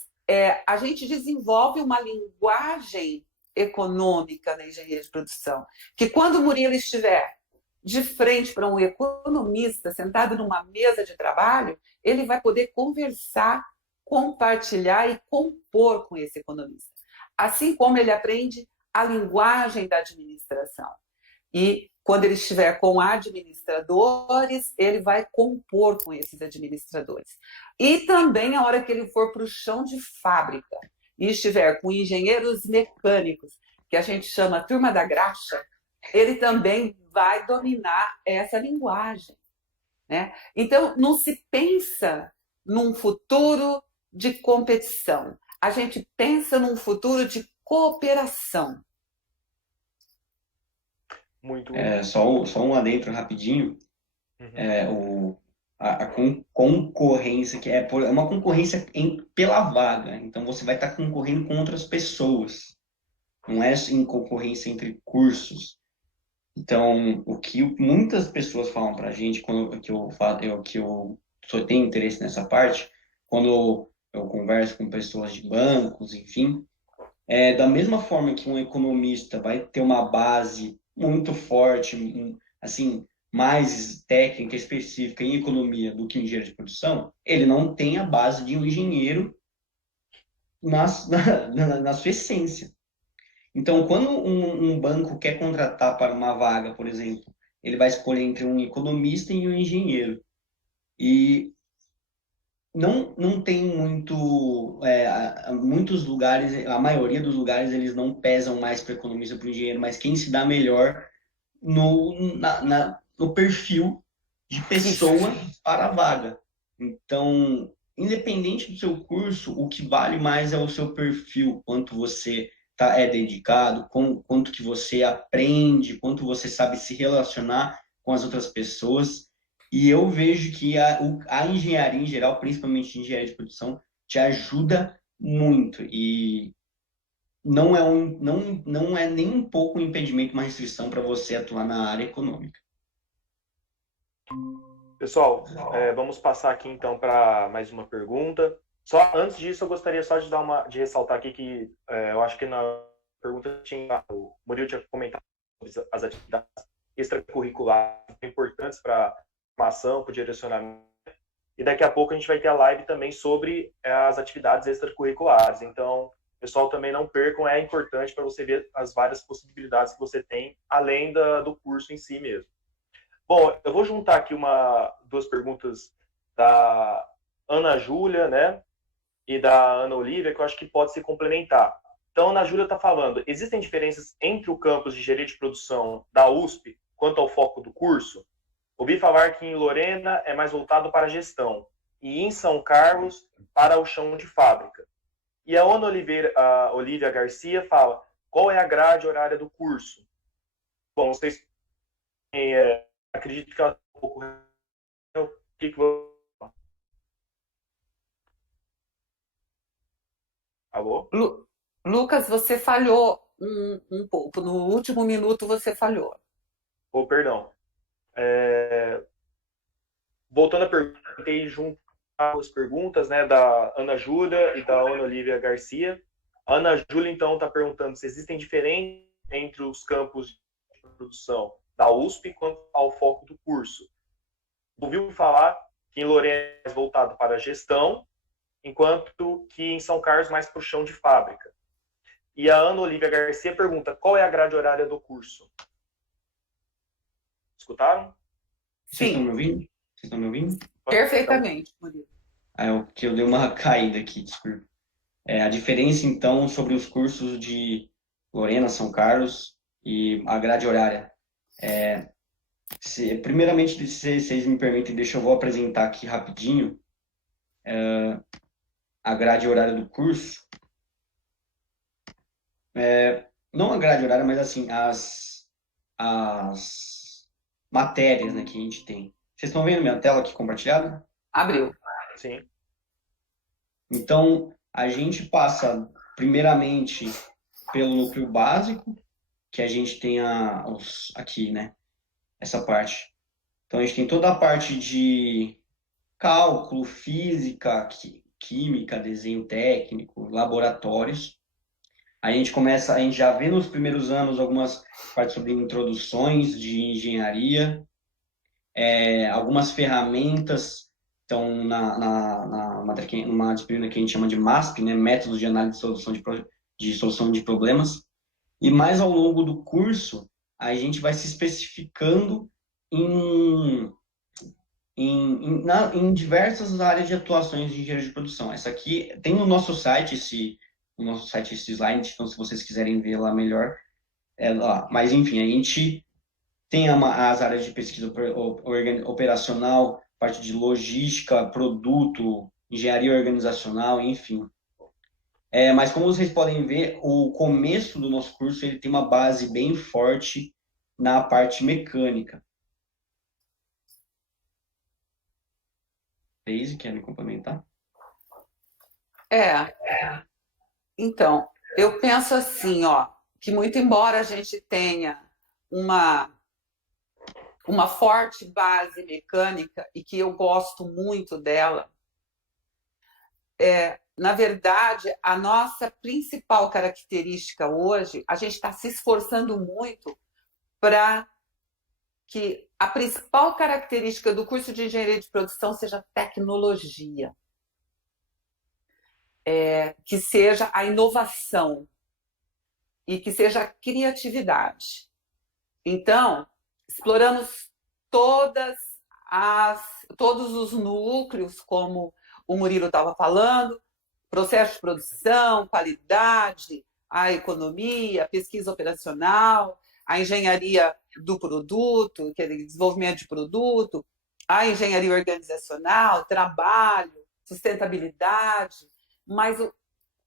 a gente desenvolve uma linguagem econômica na engenharia de produção, que quando o Murilo estiver de frente para um economista sentado numa mesa de trabalho, ele vai poder conversar, compartilhar e compor com esse economista. Assim como ele aprende a linguagem da administração. E quando ele estiver com administradores, ele vai compor com esses administradores. E também a hora que ele for para o chão de fábrica e estiver com engenheiros mecânicos, que a gente chama turma da graxa, ele também vai dominar essa linguagem, né? Então, não se pensa num futuro de competição. A gente pensa num futuro de cooperação. Muito. Só um adentro rapidinho. Concorrência, que é uma concorrência pela vaga. Então, você vai estar concorrendo com outras pessoas. Não é em concorrência entre cursos. Então, o que muitas pessoas falam para a gente, que eu só tenho interesse nessa parte, quando eu converso com pessoas de bancos, enfim, da mesma forma que um economista vai ter uma base muito forte, assim, mais técnica, específica em economia do que um engenheiro de produção, ele não tem a base de um engenheiro na sua essência. Então, quando um banco quer contratar para uma vaga, por exemplo, ele vai escolher entre um economista e um engenheiro. E não tem muitos lugares, a maioria dos lugares, eles não pesam mais para o economista para o engenheiro, mas quem se dá melhor no perfil de pessoa para a vaga. Então, independente do seu curso, o que vale mais é o seu perfil, quanto você é dedicado, quanto que você aprende, quanto você sabe se relacionar com as outras pessoas. E eu vejo que a engenharia em geral, principalmente a engenharia de produção, te ajuda muito. E não é nem um pouco um impedimento, uma restrição para você atuar na área econômica. Pessoal, vamos passar aqui então para mais uma pergunta. Só antes disso, eu gostaria só de ressaltar aqui que eu acho que na pergunta o Murilo tinha comentado sobre as atividades extracurriculares importantes para a formação, para o direcionamento. E daqui a pouco a gente vai ter a live também sobre as atividades extracurriculares. Então, pessoal, também não percam, é importante para você ver as várias possibilidades que você tem, além do curso em si mesmo. Bom, eu vou juntar aqui duas perguntas da Ana Júlia, né, e da Ana Olivia, que eu acho que pode se complementar. Então, a Ana Júlia está falando, existem diferenças entre o campus de engenharia de produção da USP quanto ao foco do curso? Ouvi falar que em Lorena é mais voltado para a gestão e em São Carlos para o chão de fábrica. E a Ana Olivia Garcia fala, qual é a grade horária do curso? Bom, vocês acredito que ela um pouco... O que você... Alô? Lucas, você falhou um pouco. No último minuto você falhou. Oh, perdão. Voltando à pergunta, tentei juntar as perguntas, né, da Ana Júlia e da Ana Olivia Garcia. A Ana Júlia, então, está perguntando se existem diferenças entre os campos de produção da USP quanto ao foco do curso. Ouviu falar que em Lorena é mais voltado para a gestão, enquanto que em São Carlos mais para o chão de fábrica. E a Ana Olivia Garcia pergunta, qual é a grade horária do curso? Escutaram? Vocês estão me ouvindo? Vocês estão me ouvindo? Perfeitamente, Murilo. Eu dei uma caída aqui, desculpa. A diferença, então, sobre os cursos de Lorena, São Carlos e a grade horária. Primeiramente, se vocês me permitem, eu vou apresentar aqui rapidinho a grade horária do curso, não a grade horária, mas assim, as matérias, né, que a gente tem. Vocês estão vendo minha tela aqui compartilhada? Abriu. Sim. Então, a gente passa primeiramente pelo núcleo básico, que a gente tem aqui, né, essa parte. Então, a gente tem toda a parte de cálculo, física, química, desenho técnico, laboratórios. A gente já vê nos primeiros anos algumas partes sobre introduções de engenharia, algumas ferramentas. Então, numa disciplina que a gente chama de MASP, né, Métodos de Análise de Solução de Problemas. E mais ao longo do curso, a gente vai se especificando em diversas áreas de atuações de engenharia de produção. Essa aqui tem no nosso site esse slide, então se vocês quiserem ver lá melhor, é lá. Mas enfim, a gente tem as áreas de pesquisa operacional, parte de logística, produto, engenharia organizacional, enfim. Mas como vocês podem ver, o começo do nosso curso ele tem uma base bem forte na parte mecânica. Daisy, quer me complementar? Então, eu penso assim, ó, que muito embora a gente tenha uma forte base mecânica e que eu gosto muito dela, na verdade, a nossa principal característica hoje, a gente está se esforçando muito para que a principal característica do curso de engenharia de produção seja tecnologia, que seja a inovação e que seja a criatividade. Então, exploramos todos os núcleos, como o Murilo estava falando, processo de produção, qualidade, a economia, a pesquisa operacional, a engenharia do produto, que é desenvolvimento de produto, a engenharia organizacional, trabalho, sustentabilidade, mas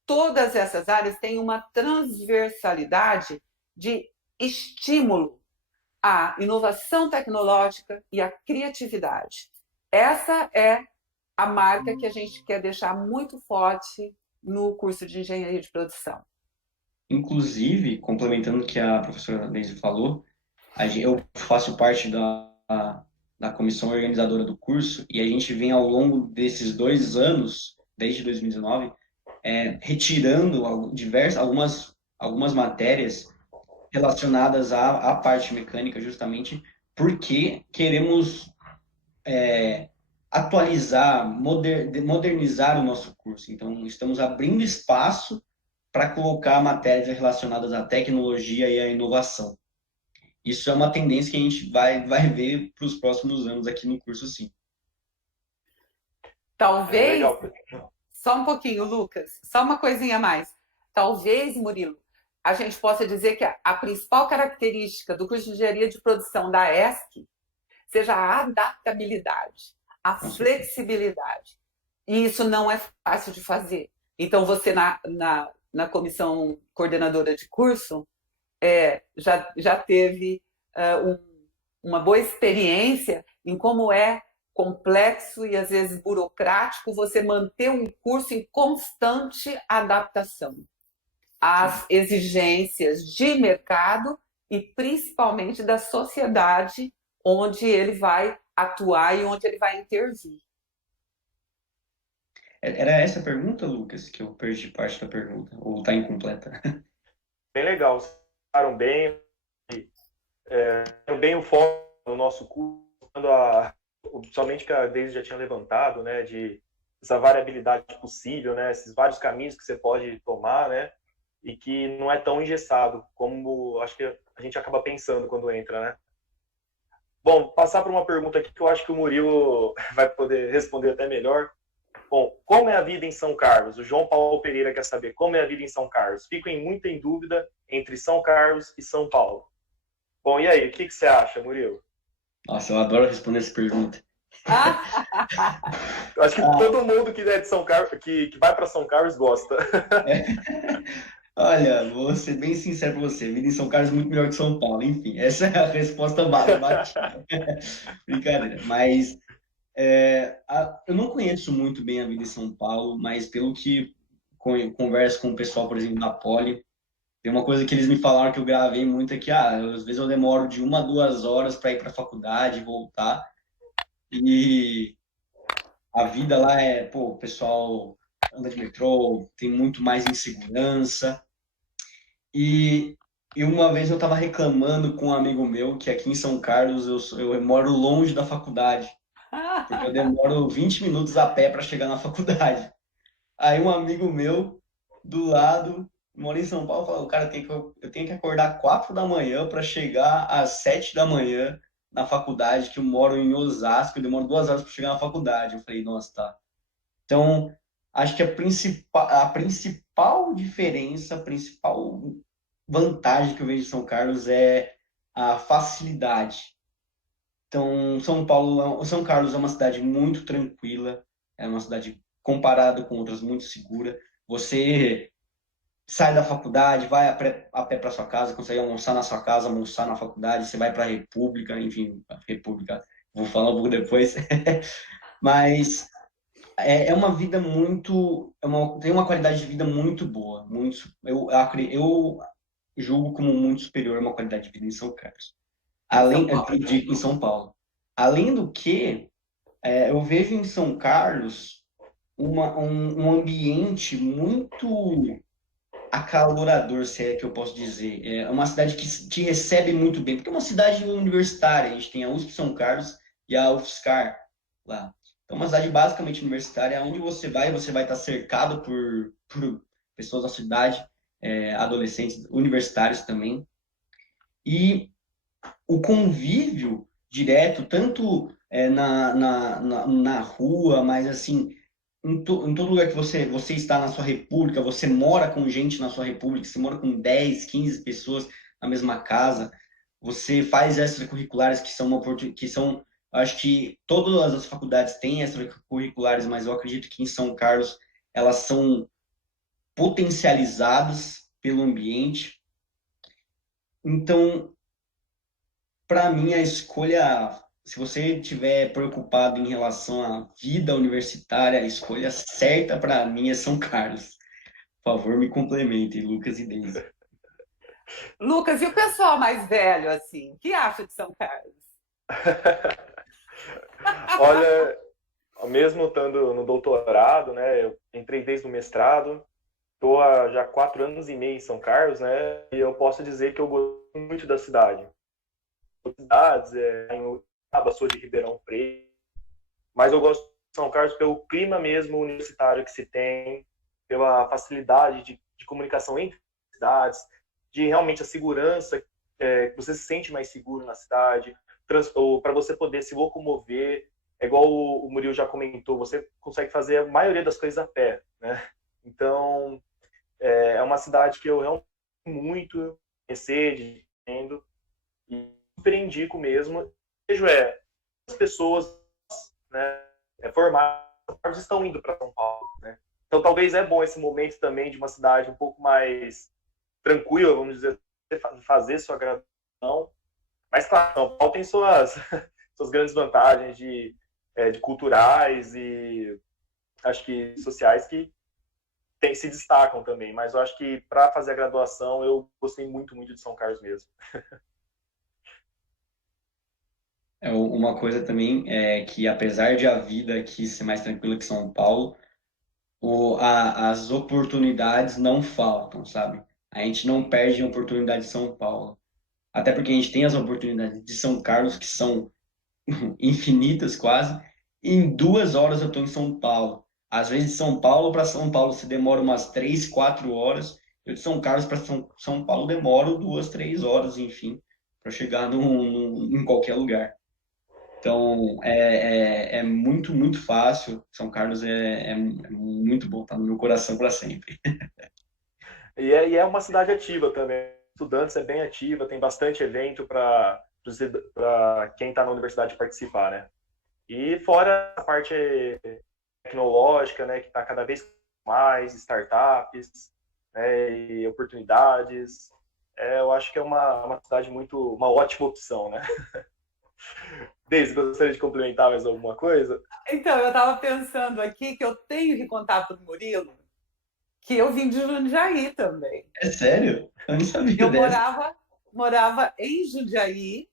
todas essas áreas têm uma transversalidade de estímulo à inovação tecnológica e à criatividade. Essa é a marca que a gente quer deixar muito forte no curso de engenharia de produção. Inclusive, complementando o que a professora Daisy falou, eu faço parte da comissão organizadora do curso e a gente vem ao longo desses 2 anos, desde 2019, retirando algumas matérias relacionadas à parte mecânica, justamente porque queremos atualizar, modernizar o nosso curso. Então, estamos abrindo espaço para colocar matérias relacionadas à tecnologia e à inovação. Isso é uma tendência que a gente vai ver para os próximos anos aqui no curso, sim. Talvez, só um pouquinho, Lucas, só uma coisinha a mais. Talvez, Murilo, a gente possa dizer que a principal característica do curso de engenharia de produção da ESC seja a adaptabilidade, a flexibilidade. E isso não é fácil de fazer. Então, você, na comissão coordenadora de curso, já teve uma boa experiência em como é complexo e, às vezes, burocrático você manter um curso em constante adaptação às exigências de mercado e, principalmente, da sociedade onde ele vai atuar e onde ele vai intervir. Era essa a pergunta, Lucas, que eu perdi parte da pergunta, ou está incompleta? Bem legal, vocês falaram bem, bem o foco no nosso curso, somente que a Deise já tinha levantado, né, de essa variabilidade possível, né, esses vários caminhos que você pode tomar, né, e que não é tão engessado como acho que a gente acaba pensando quando entra, né. Bom, passar para uma pergunta aqui que eu acho que o Murilo vai poder responder até melhor. Bom, como é a vida em São Carlos? O João Paulo Pereira quer saber como é a vida em São Carlos. Fico muito em dúvida entre São Carlos e São Paulo. Bom, e aí, o que você acha, Murilo? Nossa, eu adoro responder essa pergunta. Eu acho que todo mundo que é de São Carlos, que vai para São Carlos gosta. Olha, vou ser bem sincero com você, vida em São Carlos é muito melhor que São Paulo. Enfim, essa é a resposta batida. Brincadeira. Mas eu não conheço muito bem a vida em São Paulo, mas pelo que converso com o pessoal, por exemplo, da Poli, tem uma coisa que eles me falaram que eu gravei muito é que, às vezes eu demoro de 1 a 2 horas para ir para a faculdade e voltar. E a vida lá pô, o pessoal anda de metrô, tem muito mais insegurança. E, e uma vez eu estava reclamando com um amigo meu que aqui em São Carlos eu moro longe da faculdade, porque eu demoro 20 minutos a pé para chegar na faculdade. Aí um amigo meu do lado, mora em São Paulo, falou, cara, eu tenho que acordar 4 da manhã para chegar às 7 da manhã na faculdade, que eu moro em Osasco, eu demoro 2 horas para chegar na faculdade. Eu falei, nossa, tá. Então, acho que a principal diferença, a principal vantagem que eu vejo de São Carlos é a facilidade. Então, São Carlos é uma cidade muito tranquila, é uma cidade comparada com outras muito segura. Você sai da faculdade, vai a pé para sua casa, consegue almoçar na sua casa, almoçar na faculdade, você vai para a República, enfim, a República, vou falar um pouco depois. Mas é uma vida muito, tem uma qualidade de vida muito boa, eu julgo como muito superior a uma qualidade de vida em São Carlos. Em São Além Paulo. em São Paulo. Além do que, eu vejo em São Carlos um ambiente muito acalorador, se é que eu posso dizer. É uma cidade que te recebe muito bem, porque é uma cidade universitária. A gente tem a USP São Carlos e a UFSCar lá. Então, é uma cidade basicamente universitária, onde você vai estar cercado por pessoas da cidade, adolescentes, universitários também. E o convívio direto, tanto na rua, mas assim, em todo lugar que você está na sua república, você mora com gente na sua república, você mora com 10, 15 pessoas na mesma casa, você faz extracurriculares que são, acho que todas as faculdades têm extracurriculares, mas eu acredito que em São Carlos elas são potencializadas pelo ambiente. Então, para mim, a escolha, se você estiver preocupado em relação à vida universitária, a escolha certa para mim é São Carlos. Por favor, me complementem, Lucas e Deise. Lucas, e o pessoal mais velho, assim, o que acha de São Carlos? Olha, mesmo estando no doutorado, né, eu entrei desde o mestrado, estou há já 4 anos e meio em São Carlos, né, e eu posso dizer que eu gosto muito da cidade. Cidades, em Uberaba, sou de Ribeirão Preto, mas eu gosto de São Carlos pelo clima mesmo universitário que se tem, pela facilidade de comunicação entre cidades, de realmente a segurança, você se sente mais seguro na cidade, para você poder se locomover, é igual o Murilo já comentou, você consegue fazer a maioria das coisas a pé, né? Então, é uma cidade que eu realmente muito conhecer, entendo, e super indico mesmo. Vejo as pessoas, né, formadas estão indo para São Paulo, né? Então talvez é bom esse momento também de uma cidade um pouco mais tranquila, vamos dizer, fazer sua graduação. Mas claro, São Paulo tem suas grandes vantagens de culturais e acho que sociais que se destacam também. Mas eu acho que para fazer a graduação eu gostei muito, muito de São Carlos mesmo. Uma coisa também é que, apesar de a vida aqui ser mais tranquila que São Paulo, as oportunidades não faltam, sabe? A gente não perde a oportunidade de São Paulo. Até porque a gente tem as oportunidades de São Carlos, que são infinitas quase. E em 2 horas eu estou em São Paulo. Às vezes de São Paulo para São Paulo se demora umas 3, 4 horas. Eu de São Carlos para São Paulo demoro 2, 3 horas, enfim, para chegar em qualquer lugar. Então, é muito, muito fácil. São Carlos é muito bom, tá no meu coração para sempre. E é uma cidade ativa também. Estudantes é bem ativa, tem bastante evento para quem está na universidade participar, né? E fora a parte tecnológica, né, que está cada vez mais, startups, né, e oportunidades. Eu acho que é uma cidade uma ótima opção, né? Deise, gostaria de complementar mais alguma coisa? Então, eu estava pensando aqui que eu tenho que contar para o Murilo que eu vim de Jundiaí também. É sério? Eu não sabia Eu dessa. morava em Jundiaí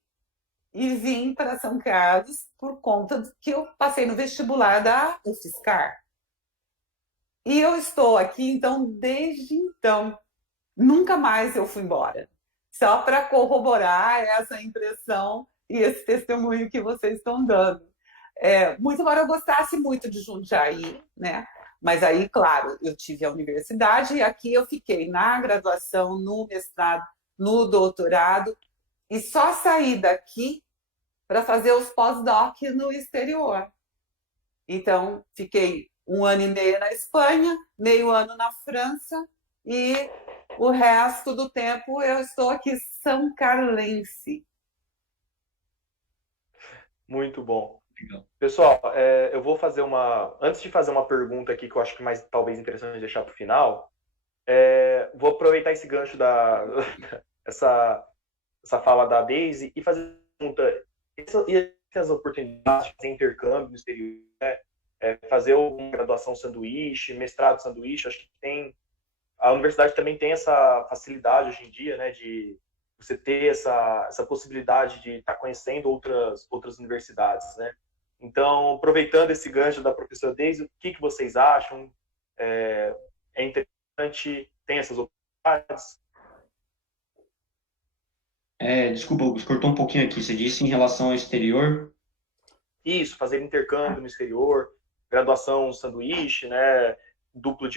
e vim para São Carlos por conta que eu passei no vestibular da UFSCar. E eu estou aqui, então, desde então. Nunca mais eu fui embora. Só para corroborar essa impressão e esse testemunho que vocês estão dando. Muito embora eu gostasse muito de Jundiaí, né? Mas aí, claro, eu tive a universidade e aqui eu fiquei na graduação, no mestrado, no doutorado, e só saí daqui para fazer os pós-doc no exterior. Então, fiquei 1 ano e meio na Espanha, meio ano na França e o resto do tempo eu estou aqui são carlense. Muito bom. Legal. Pessoal, eu vou fazer antes de fazer uma pergunta aqui que eu acho que mais talvez interessante deixar para o final, vou aproveitar esse gancho essa fala da Deise e fazer uma pergunta. E as oportunidades de fazer intercâmbio no exterior, né? Fazer uma graduação sanduíche, mestrado sanduíche, acho que a universidade também tem essa facilidade hoje em dia, né, de você ter essa possibilidade de estar conhecendo outras universidades, né? Então, aproveitando esse gancho da professora Deise, o que vocês acham? É interessante, tem essas oportunidades? Desculpa, Lucas, cortou um pouquinho aqui. Você disse em relação ao exterior. Isso, fazer intercâmbio no exterior, graduação sanduíche, né? Duplo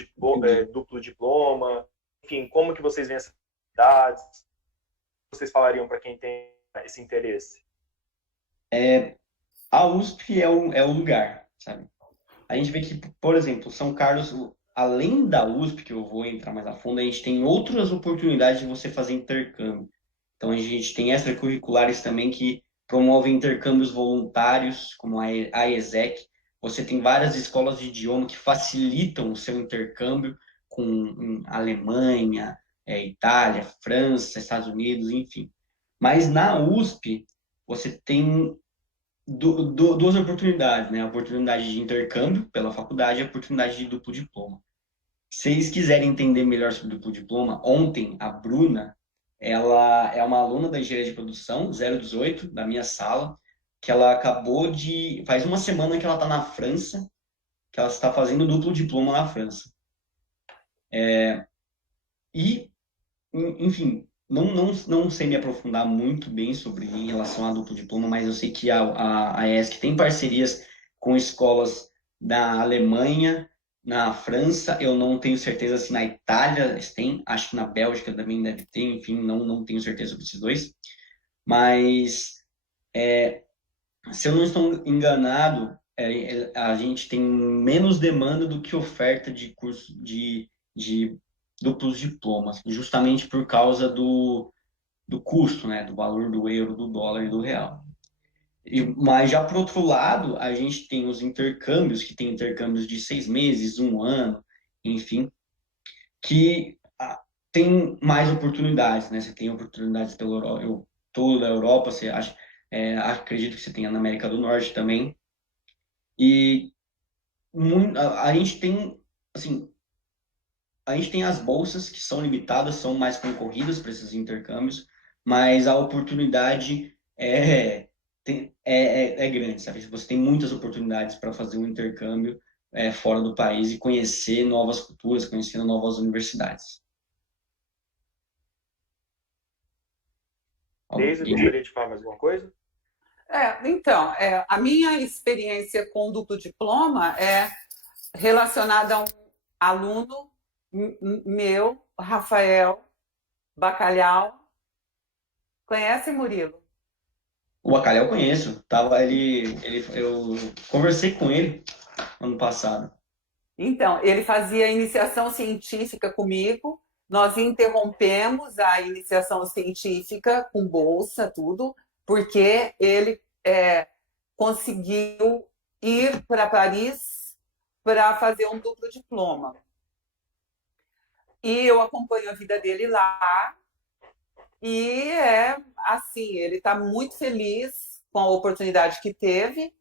diploma, enfim, como que vocês veem essas oportunidades? Vocês falariam para quem tem esse interesse? A USP é o lugar, sabe? A gente vê que, por exemplo, São Carlos, além da USP, que eu vou entrar mais a fundo, a gente tem outras oportunidades de você fazer intercâmbio. Então, a gente tem extracurriculares também que promovem intercâmbios voluntários, como a ESEC. Você tem várias escolas de idioma que facilitam o seu intercâmbio com Alemanha, Itália, França, Estados Unidos, enfim. Mas na USP, você tem duas oportunidades, né? A oportunidade de intercâmbio pela faculdade e a oportunidade de duplo diploma. Se vocês quiserem entender melhor sobre o duplo diploma, ontem a Bruna, ela é uma aluna da engenharia de produção, 018, da minha sala, que ela acabou faz uma semana que ela está na França, que ela está fazendo duplo diploma na França. E, enfim, não sei me aprofundar muito bem em relação a duplo diploma, mas eu sei que a ESC tem parcerias com escolas da Alemanha, na França, eu não tenho certeza se na Itália eles têm, acho que na Bélgica também deve ter, enfim, não tenho certeza sobre esses dois. Mas, se eu não estou enganado, a gente tem menos demanda do que oferta de curso de duplos diplomas, justamente por causa do custo, né, do valor do euro, do dólar e do real. Mas já por outro lado, a gente tem os intercâmbios, que tem intercâmbios de 6 meses, um ano, enfim, que tem mais oportunidades, né? Você tem oportunidades pela Europa, toda a Europa, você acha, acredito que você tenha na América do Norte também. E a gente tem, assim, a gente tem as bolsas que são limitadas, são mais concorridas para esses intercâmbios, mas a oportunidade é grande, sabe? Você tem muitas oportunidades para fazer um intercâmbio fora do país e conhecer novas culturas, conhecer novas universidades. Deise, gostaria de falar mais alguma coisa? Então, a minha experiência com duplo diploma é relacionada a um aluno meu, Rafael Bacalhau. Conhece, Murilo? O Bacalhau eu conheço, eu conversei com ele ano passado. Então, ele fazia iniciação científica comigo, nós interrompemos a iniciação científica com bolsa, tudo, porque ele conseguiu ir para Paris para fazer um duplo diploma. E eu acompanho a vida dele lá, e assim, ele está muito feliz com a oportunidade que teve.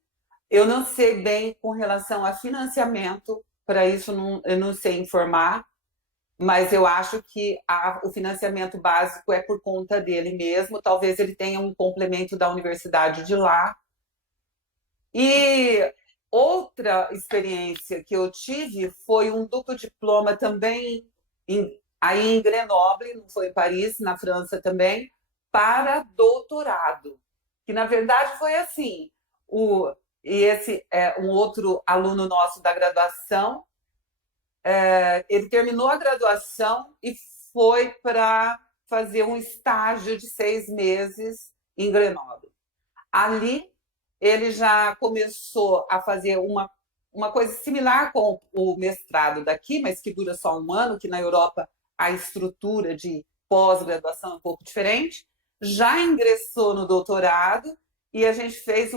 Eu não sei bem com relação a financiamento, para isso eu não sei informar, mas eu acho que o financiamento básico é por conta dele mesmo. Talvez ele tenha um complemento da universidade de lá. E outra experiência que eu tive foi um duplo diploma também aí em Grenoble, não foi em Paris, na França também, para doutorado. Que, na verdade, foi assim. E esse é um outro aluno nosso da graduação. Ele terminou a graduação e foi para fazer um estágio de 6 meses em Grenoble. Ali, ele já começou a fazer uma coisa similar com o mestrado daqui, mas que dura só 1 ano, que na Europa a estrutura de pós-graduação é um pouco diferente. Já ingressou no doutorado e a gente fez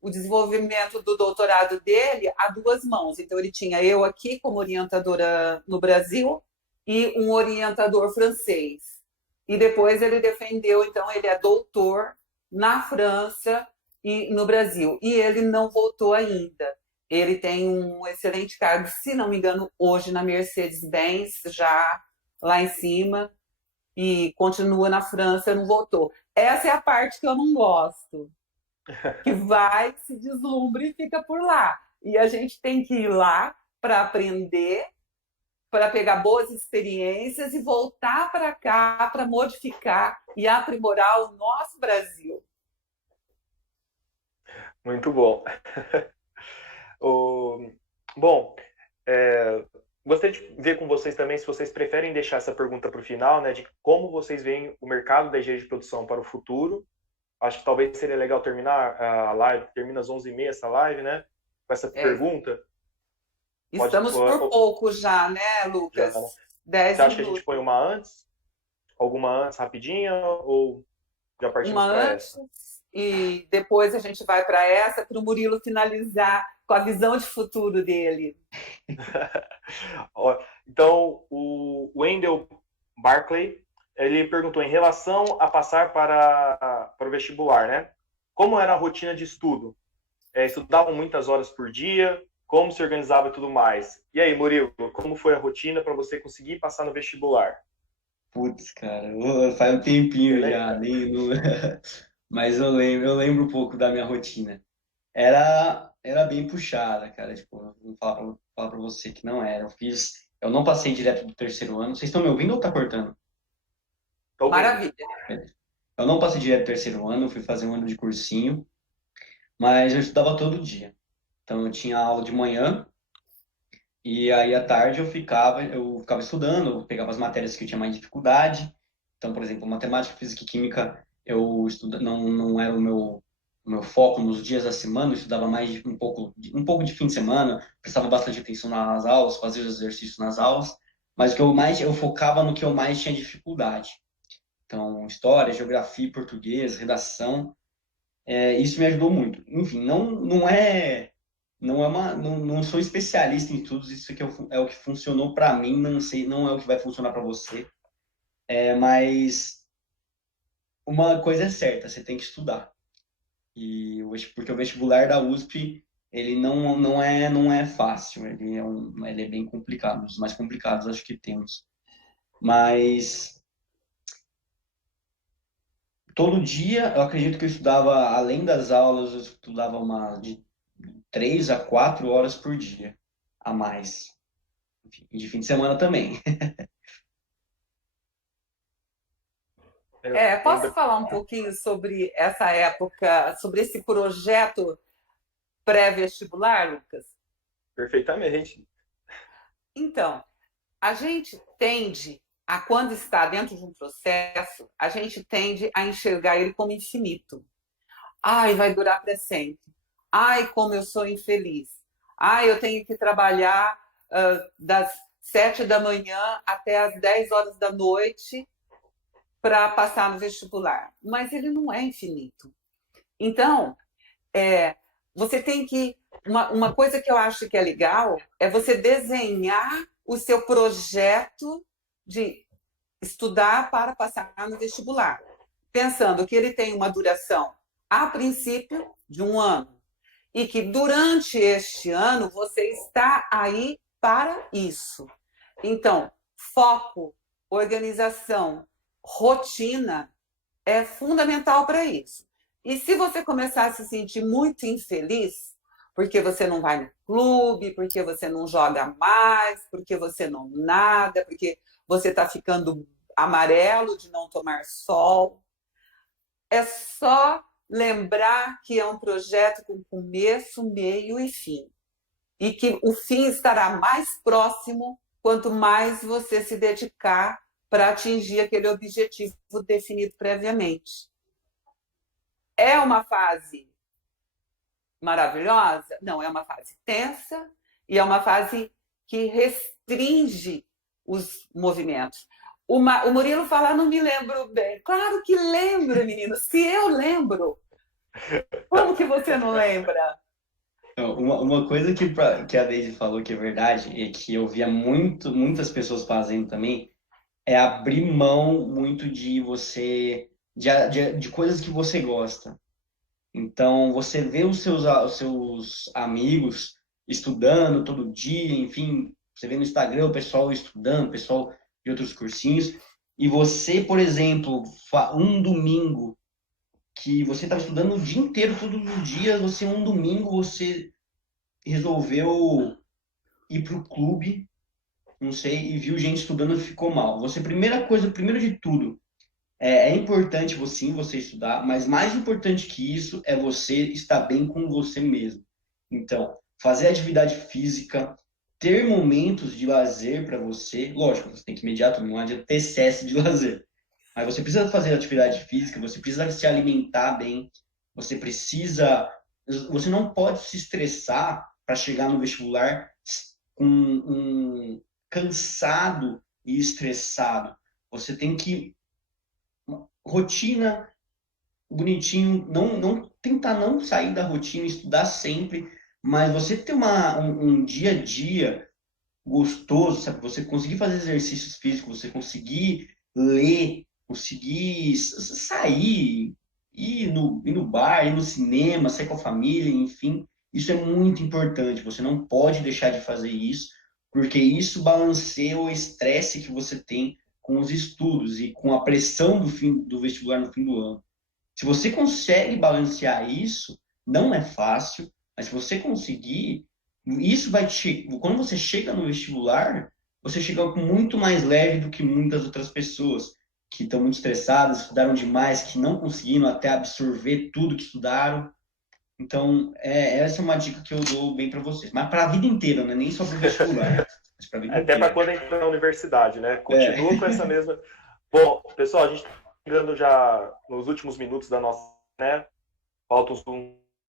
o desenvolvimento do doutorado dele a 2 mãos. Então, ele tinha eu aqui como orientadora no Brasil e um orientador francês. E depois ele defendeu, então, ele é doutor na França e no Brasil. E ele não voltou ainda. Ele tem um excelente cargo, se não me engano, hoje na Mercedes-Benz, já lá em cima, e continua na França, não voltou. Essa é a parte que eu não gosto. Que vai, se deslumbra e fica por lá. E a gente tem que ir lá para aprender, para pegar boas experiências e voltar para cá para modificar e aprimorar o nosso Brasil. Muito bom. Bom, gostaria de ver com vocês também se vocês preferem deixar essa pergunta para o final, né, de como vocês veem o mercado da engenharia de produção para o futuro. Acho que talvez seria legal terminar a live, termina às 11h30 essa live, né? Com essa pergunta. Estamos por pouco já, né, Lucas? Já, né? 10 Você acha minutos. que a gente põe uma antes? Alguma antes, rapidinha? Ou já partimos para essa? E depois a gente vai para essa, para o Murilo finalizar com a visão de futuro dele. Então, o Wendell Barclay, ele perguntou em relação a passar para o vestibular, né? Como era a rotina de estudo? Estudavam muitas horas por dia? Como se organizava e tudo mais? E aí, Murilo, como foi a rotina para você conseguir passar no vestibular? Putz, cara, faz um tempinho já, mas eu lembro um pouco da minha rotina. Era bem puxada, cara. Tipo, vou falar pra você que não era. Eu não passei direto do 3º ano. Vocês estão me ouvindo ou tá cortando? Maravilha. Eu não passei direto do 3º ano, fui fazer 1 ano de cursinho, mas eu estudava todo dia. Então eu tinha aula de manhã e aí à tarde eu ficava estudando, eu pegava as matérias que eu tinha mais dificuldade. Então, por exemplo, matemática, física e química, não era o meu foco nos dias da semana, eu estudava mais um pouco de fim de semana, prestava bastante atenção nas aulas, fazia os exercícios nas aulas, mas eu focava no que eu mais tinha dificuldade. Então, história, geografia, português, redação, isso me ajudou muito. Enfim, não sou especialista em tudo, isso aqui é o que funcionou para mim, não é o que vai funcionar para você, mas uma coisa é certa, você tem que estudar. Porque o vestibular da USP, ele não é fácil, ele é bem complicado, um dos mais complicados acho que temos. Mas todo dia, eu acredito que eu estudava, além das aulas, eu estudava de 3 a 4 horas por dia, a mais. E de fim de semana também. Posso falar um pouquinho sobre essa época, sobre esse projeto pré-vestibular, Lucas? Perfeitamente. Então, a gente tende quando está dentro de um processo, a gente tende a enxergar ele como infinito. Ai, vai durar para sempre. Ai, como eu sou infeliz. Ai, eu tenho que trabalhar das 7 da manhã até as 10 horas da noite para passar no vestibular. Mas ele não é infinito. Então, você tem que uma coisa que eu acho que é legal é você desenhar o seu projeto de estudar para passar no vestibular, pensando que ele tem uma duração, a princípio, de 1 ano, e que durante este ano você está aí para isso. Então, foco, organização, rotina é fundamental para isso. E se você começar a se sentir muito infeliz, porque você não vai no clube, porque você não joga mais, porque você não nada, porque você está ficando amarelo de não tomar sol, é só lembrar que é um projeto com começo, meio e fim. E que o fim estará mais próximo quanto mais você se dedicar para atingir aquele objetivo definido previamente. É uma fase maravilhosa? Não, é uma fase tensa e é uma fase que restringe os movimentos. O Murilo fala, não me lembro bem. Claro que lembro, menino. Se eu lembro, como que você não lembra? Uma coisa que a Deise falou que é verdade, e que eu via muitas pessoas fazendo também, é abrir mão muito de você, de coisas que você gosta. Então, você vê os seus amigos estudando todo dia, enfim, você vê no Instagram o pessoal estudando, o pessoal de outros cursinhos, e você, por exemplo, um domingo que você estava estudando o dia inteiro, todos os dias, um domingo, você resolveu ir para o clube, não sei, e viu gente estudando e ficou mal. Primeiro de tudo, é importante você estudar, mas mais importante que isso é você estar bem com você mesmo. Então, fazer atividade física, ter momentos de lazer para você, lógico, você tem que mediar, não adianta ter excesso de lazer. Mas você precisa fazer atividade física, você precisa se alimentar bem, você não pode se estressar para chegar no vestibular com cansado e estressado. Você tem que rotina bonitinho, não tentar não sair da rotina, estudar sempre, mas você ter um dia a dia gostoso, sabe? Você conseguir fazer exercícios físicos, você conseguir ler, conseguir sair, ir no bar, ir no cinema, sair com a família, enfim, isso é muito importante. Você não pode deixar de fazer isso, porque isso balanceia o estresse que você tem com os estudos e com a pressão do vestibular no fim do ano. Se você consegue balancear isso, não é fácil, mas se você conseguir, quando você chega no vestibular, você chega muito mais leve do que muitas outras pessoas que estão muito estressadas, estudaram demais, que não conseguiram até absorver tudo que estudaram. Então, essa é uma dica que eu dou bem para vocês. Mas para a vida inteira, não é nem só para o vestibular, mas para a vida Até inteira. para quando entra na universidade, né? Continua com essa mesma. Bom, pessoal, a gente está chegando já nos últimos minutos da nossa, né? Faltam uns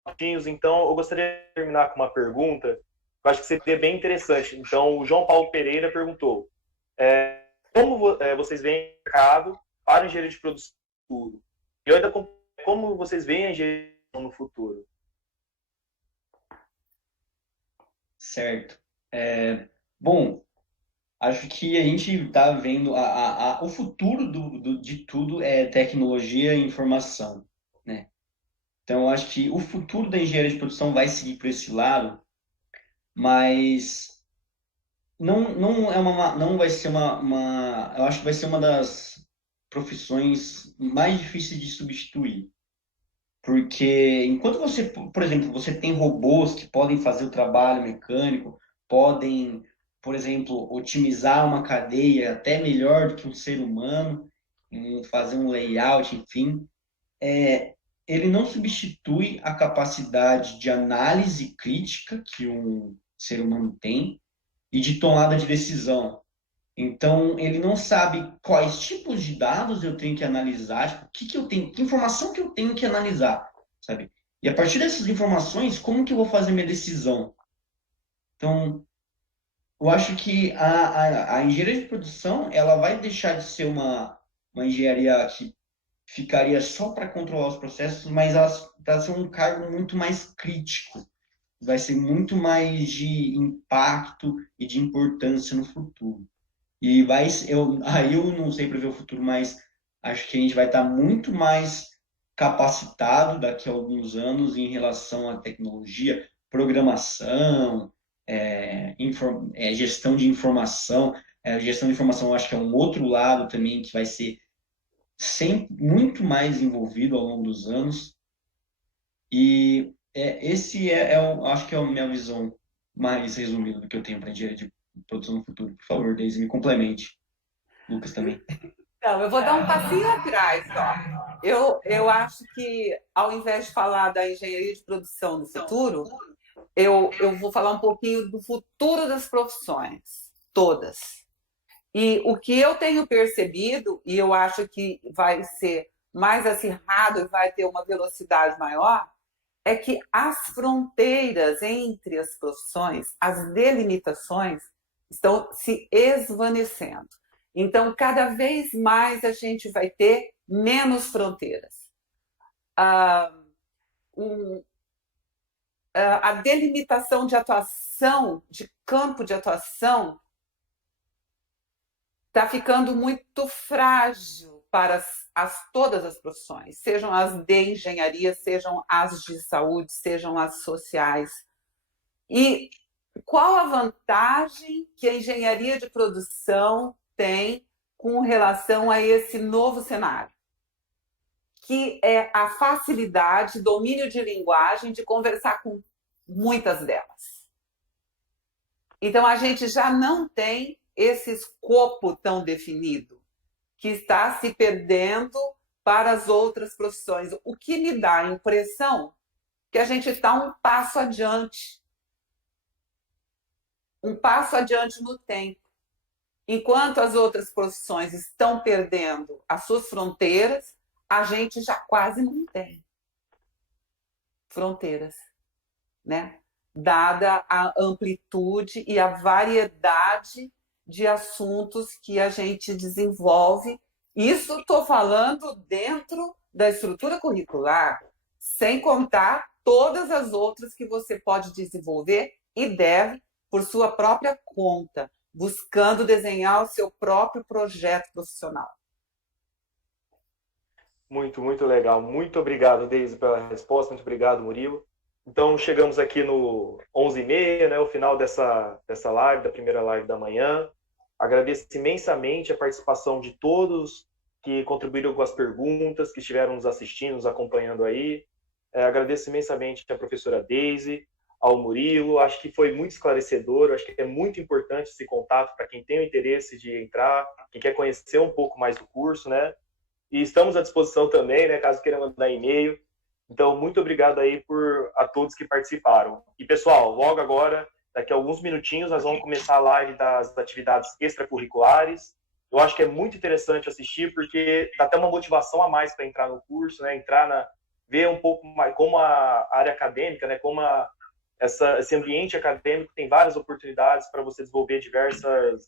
minutinhos, então eu gostaria de terminar com uma pergunta que eu acho que seria bem interessante. Então, o João Paulo Pereira perguntou: como vocês veem o mercado para engenharia de produção no futuro? E ainda como vocês veem a engenharia no futuro? Certo. Bom, acho que a gente está vendo o futuro de tudo é tecnologia e informação, né? Então, eu acho que o futuro da engenharia de produção vai seguir por esse lado, mas não vai ser eu acho que vai ser uma das profissões mais difíceis de substituir. Porque enquanto você, por exemplo, você tem robôs que podem fazer o trabalho mecânico, podem, por exemplo, otimizar uma cadeia até melhor do que um ser humano, fazer um layout, enfim, ele não substitui a capacidade de análise crítica que um ser humano tem e de tomada de decisão. Então, ele não sabe quais tipos de dados eu tenho que analisar, tipo, que informação que eu tenho que analisar, sabe? E a partir dessas informações, como que eu vou fazer minha decisão? Então, eu acho que a engenharia de produção, ela vai deixar de ser uma engenharia que ficaria só para controlar os processos, mas ela para ser um cargo muito mais crítico. vai ser muito mais de impacto e de importância no futuro. E aí eu não sei prever o futuro, mas acho que a gente vai estar muito mais capacitado daqui a alguns anos em relação à tecnologia, programação, gestão de informação. Gestão de informação eu acho que é um outro lado também que vai ser sempre muito mais envolvido ao longo dos anos. E acho que é a minha visão mais resumida do que eu tenho para engenharia de produção no futuro. Por favor, Deise, me complemente. Lucas também. Então, eu vou dar um passinho atrás, ó. Eu acho que, ao invés de falar da engenharia de produção do futuro, eu vou falar um pouquinho do futuro das profissões, todas. E o que eu tenho percebido, e eu acho que vai ser mais acirrado e vai ter uma velocidade maior, é que as fronteiras entre as profissões, as delimitações, estão se esvanecendo. Então, cada vez mais a gente vai ter menos fronteiras. A delimitação de atuação, de campo de atuação, está ficando muito frágil para todas as profissões, sejam as de engenharia, sejam as de saúde, sejam as sociais. E qual a vantagem que a engenharia de produção tem com relação a esse novo cenário? Que é a facilidade, domínio de linguagem, de conversar com muitas delas. Então, a gente já não tem esse escopo tão definido, que está se perdendo para as outras profissões. O que me dá a impressão que a gente está um passo adiante no tempo. Enquanto as outras profissões estão perdendo as suas fronteiras, a gente já quase não tem fronteiras, né? Dada a amplitude e a variedade de assuntos que a gente desenvolve. Isso estou falando dentro da estrutura curricular, sem contar todas as outras que você pode desenvolver e deve por sua própria conta, buscando desenhar o seu próprio projeto profissional. Muito, muito legal. Muito obrigado, Deise, pela resposta. Muito obrigado, Murilo. Então, chegamos aqui no 11h30, né, o final dessa live, da primeira live da manhã. Agradeço imensamente a participação de todos que contribuíram com as perguntas, que estiveram nos assistindo, nos acompanhando aí. Agradeço imensamente a professora Deise, ao Murilo. Acho que foi muito esclarecedor. Acho que é muito importante esse contato para quem tem o interesse de entrar, quem quer conhecer um pouco mais do curso, né? E estamos à disposição também, né, caso queira mandar e-mail. Então, muito obrigado aí a todos que participaram. E, pessoal, logo agora, daqui a alguns minutinhos, nós vamos começar a live das atividades extracurriculares. Eu acho que é muito interessante assistir, porque dá até uma motivação a mais para entrar no curso, né, ver um pouco mais como a área acadêmica, né, como esse ambiente acadêmico tem várias oportunidades para você desenvolver diversas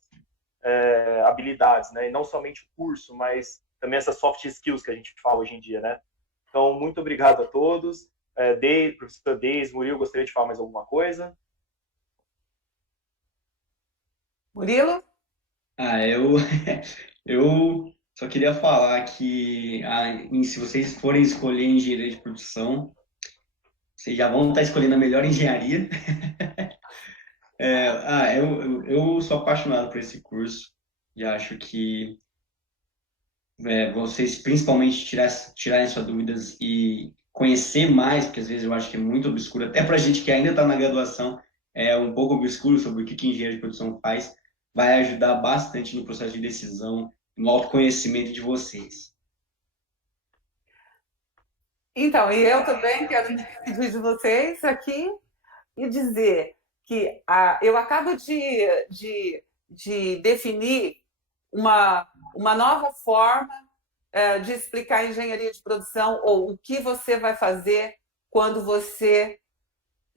habilidades, né, e não somente o curso, mas também essas soft skills que a gente fala hoje em dia, né? Então, muito obrigado a todos. Professor Deise, Murilo, gostaria de falar mais alguma coisa? Murilo? Eu só queria falar que se vocês forem escolher engenharia de produção, vocês já vão estar escolhendo a melhor engenharia. Eu sou apaixonado por esse curso e acho que vocês principalmente tirarem suas dúvidas e conhecer mais, porque às vezes eu acho que é muito obscuro, até para a gente que ainda está na graduação, é um pouco obscuro sobre o que engenharia de produção faz, vai ajudar bastante no processo de decisão, no autoconhecimento de vocês. Então, e eu também quero me despedir de vocês aqui e dizer que eu acabo de definir uma nova forma de explicar a engenharia de produção, ou o que você vai fazer quando você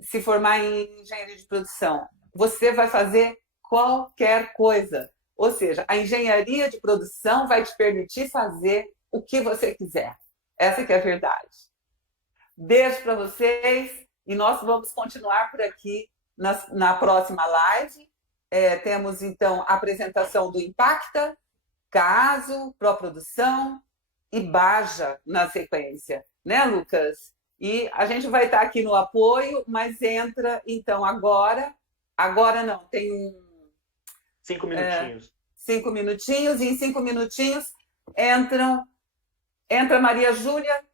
se formar em engenharia de produção. Você vai fazer qualquer coisa. Ou seja, a engenharia de produção vai te permitir fazer o que você quiser. Essa que é a verdade. Beijo para vocês e nós vamos continuar por aqui na próxima live. Temos, então, a apresentação do Impacta, Caso, Proprodução e Baja na sequência, né, Lucas? E a gente vai estar aqui no apoio, mas entra, então, agora não, tem 5 minutinhos. 5 minutinhos, e em 5 minutinhos entra Maria Júlia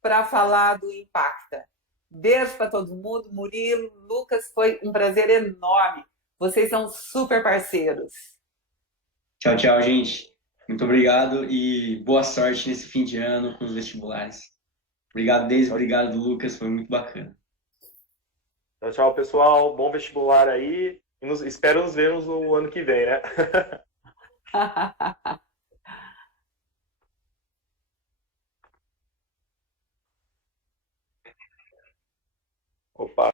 para falar do Impacta. Beijo para todo mundo. Murilo, Lucas, foi um prazer enorme. Vocês são super parceiros. Tchau, tchau, gente. Muito obrigado e boa sorte nesse fim de ano com os vestibulares. Obrigado, Deise. Obrigado, Lucas. Foi muito bacana. Tchau, tchau, pessoal. Bom vestibular aí. E espero nos vermos no ano que vem, né? Opa.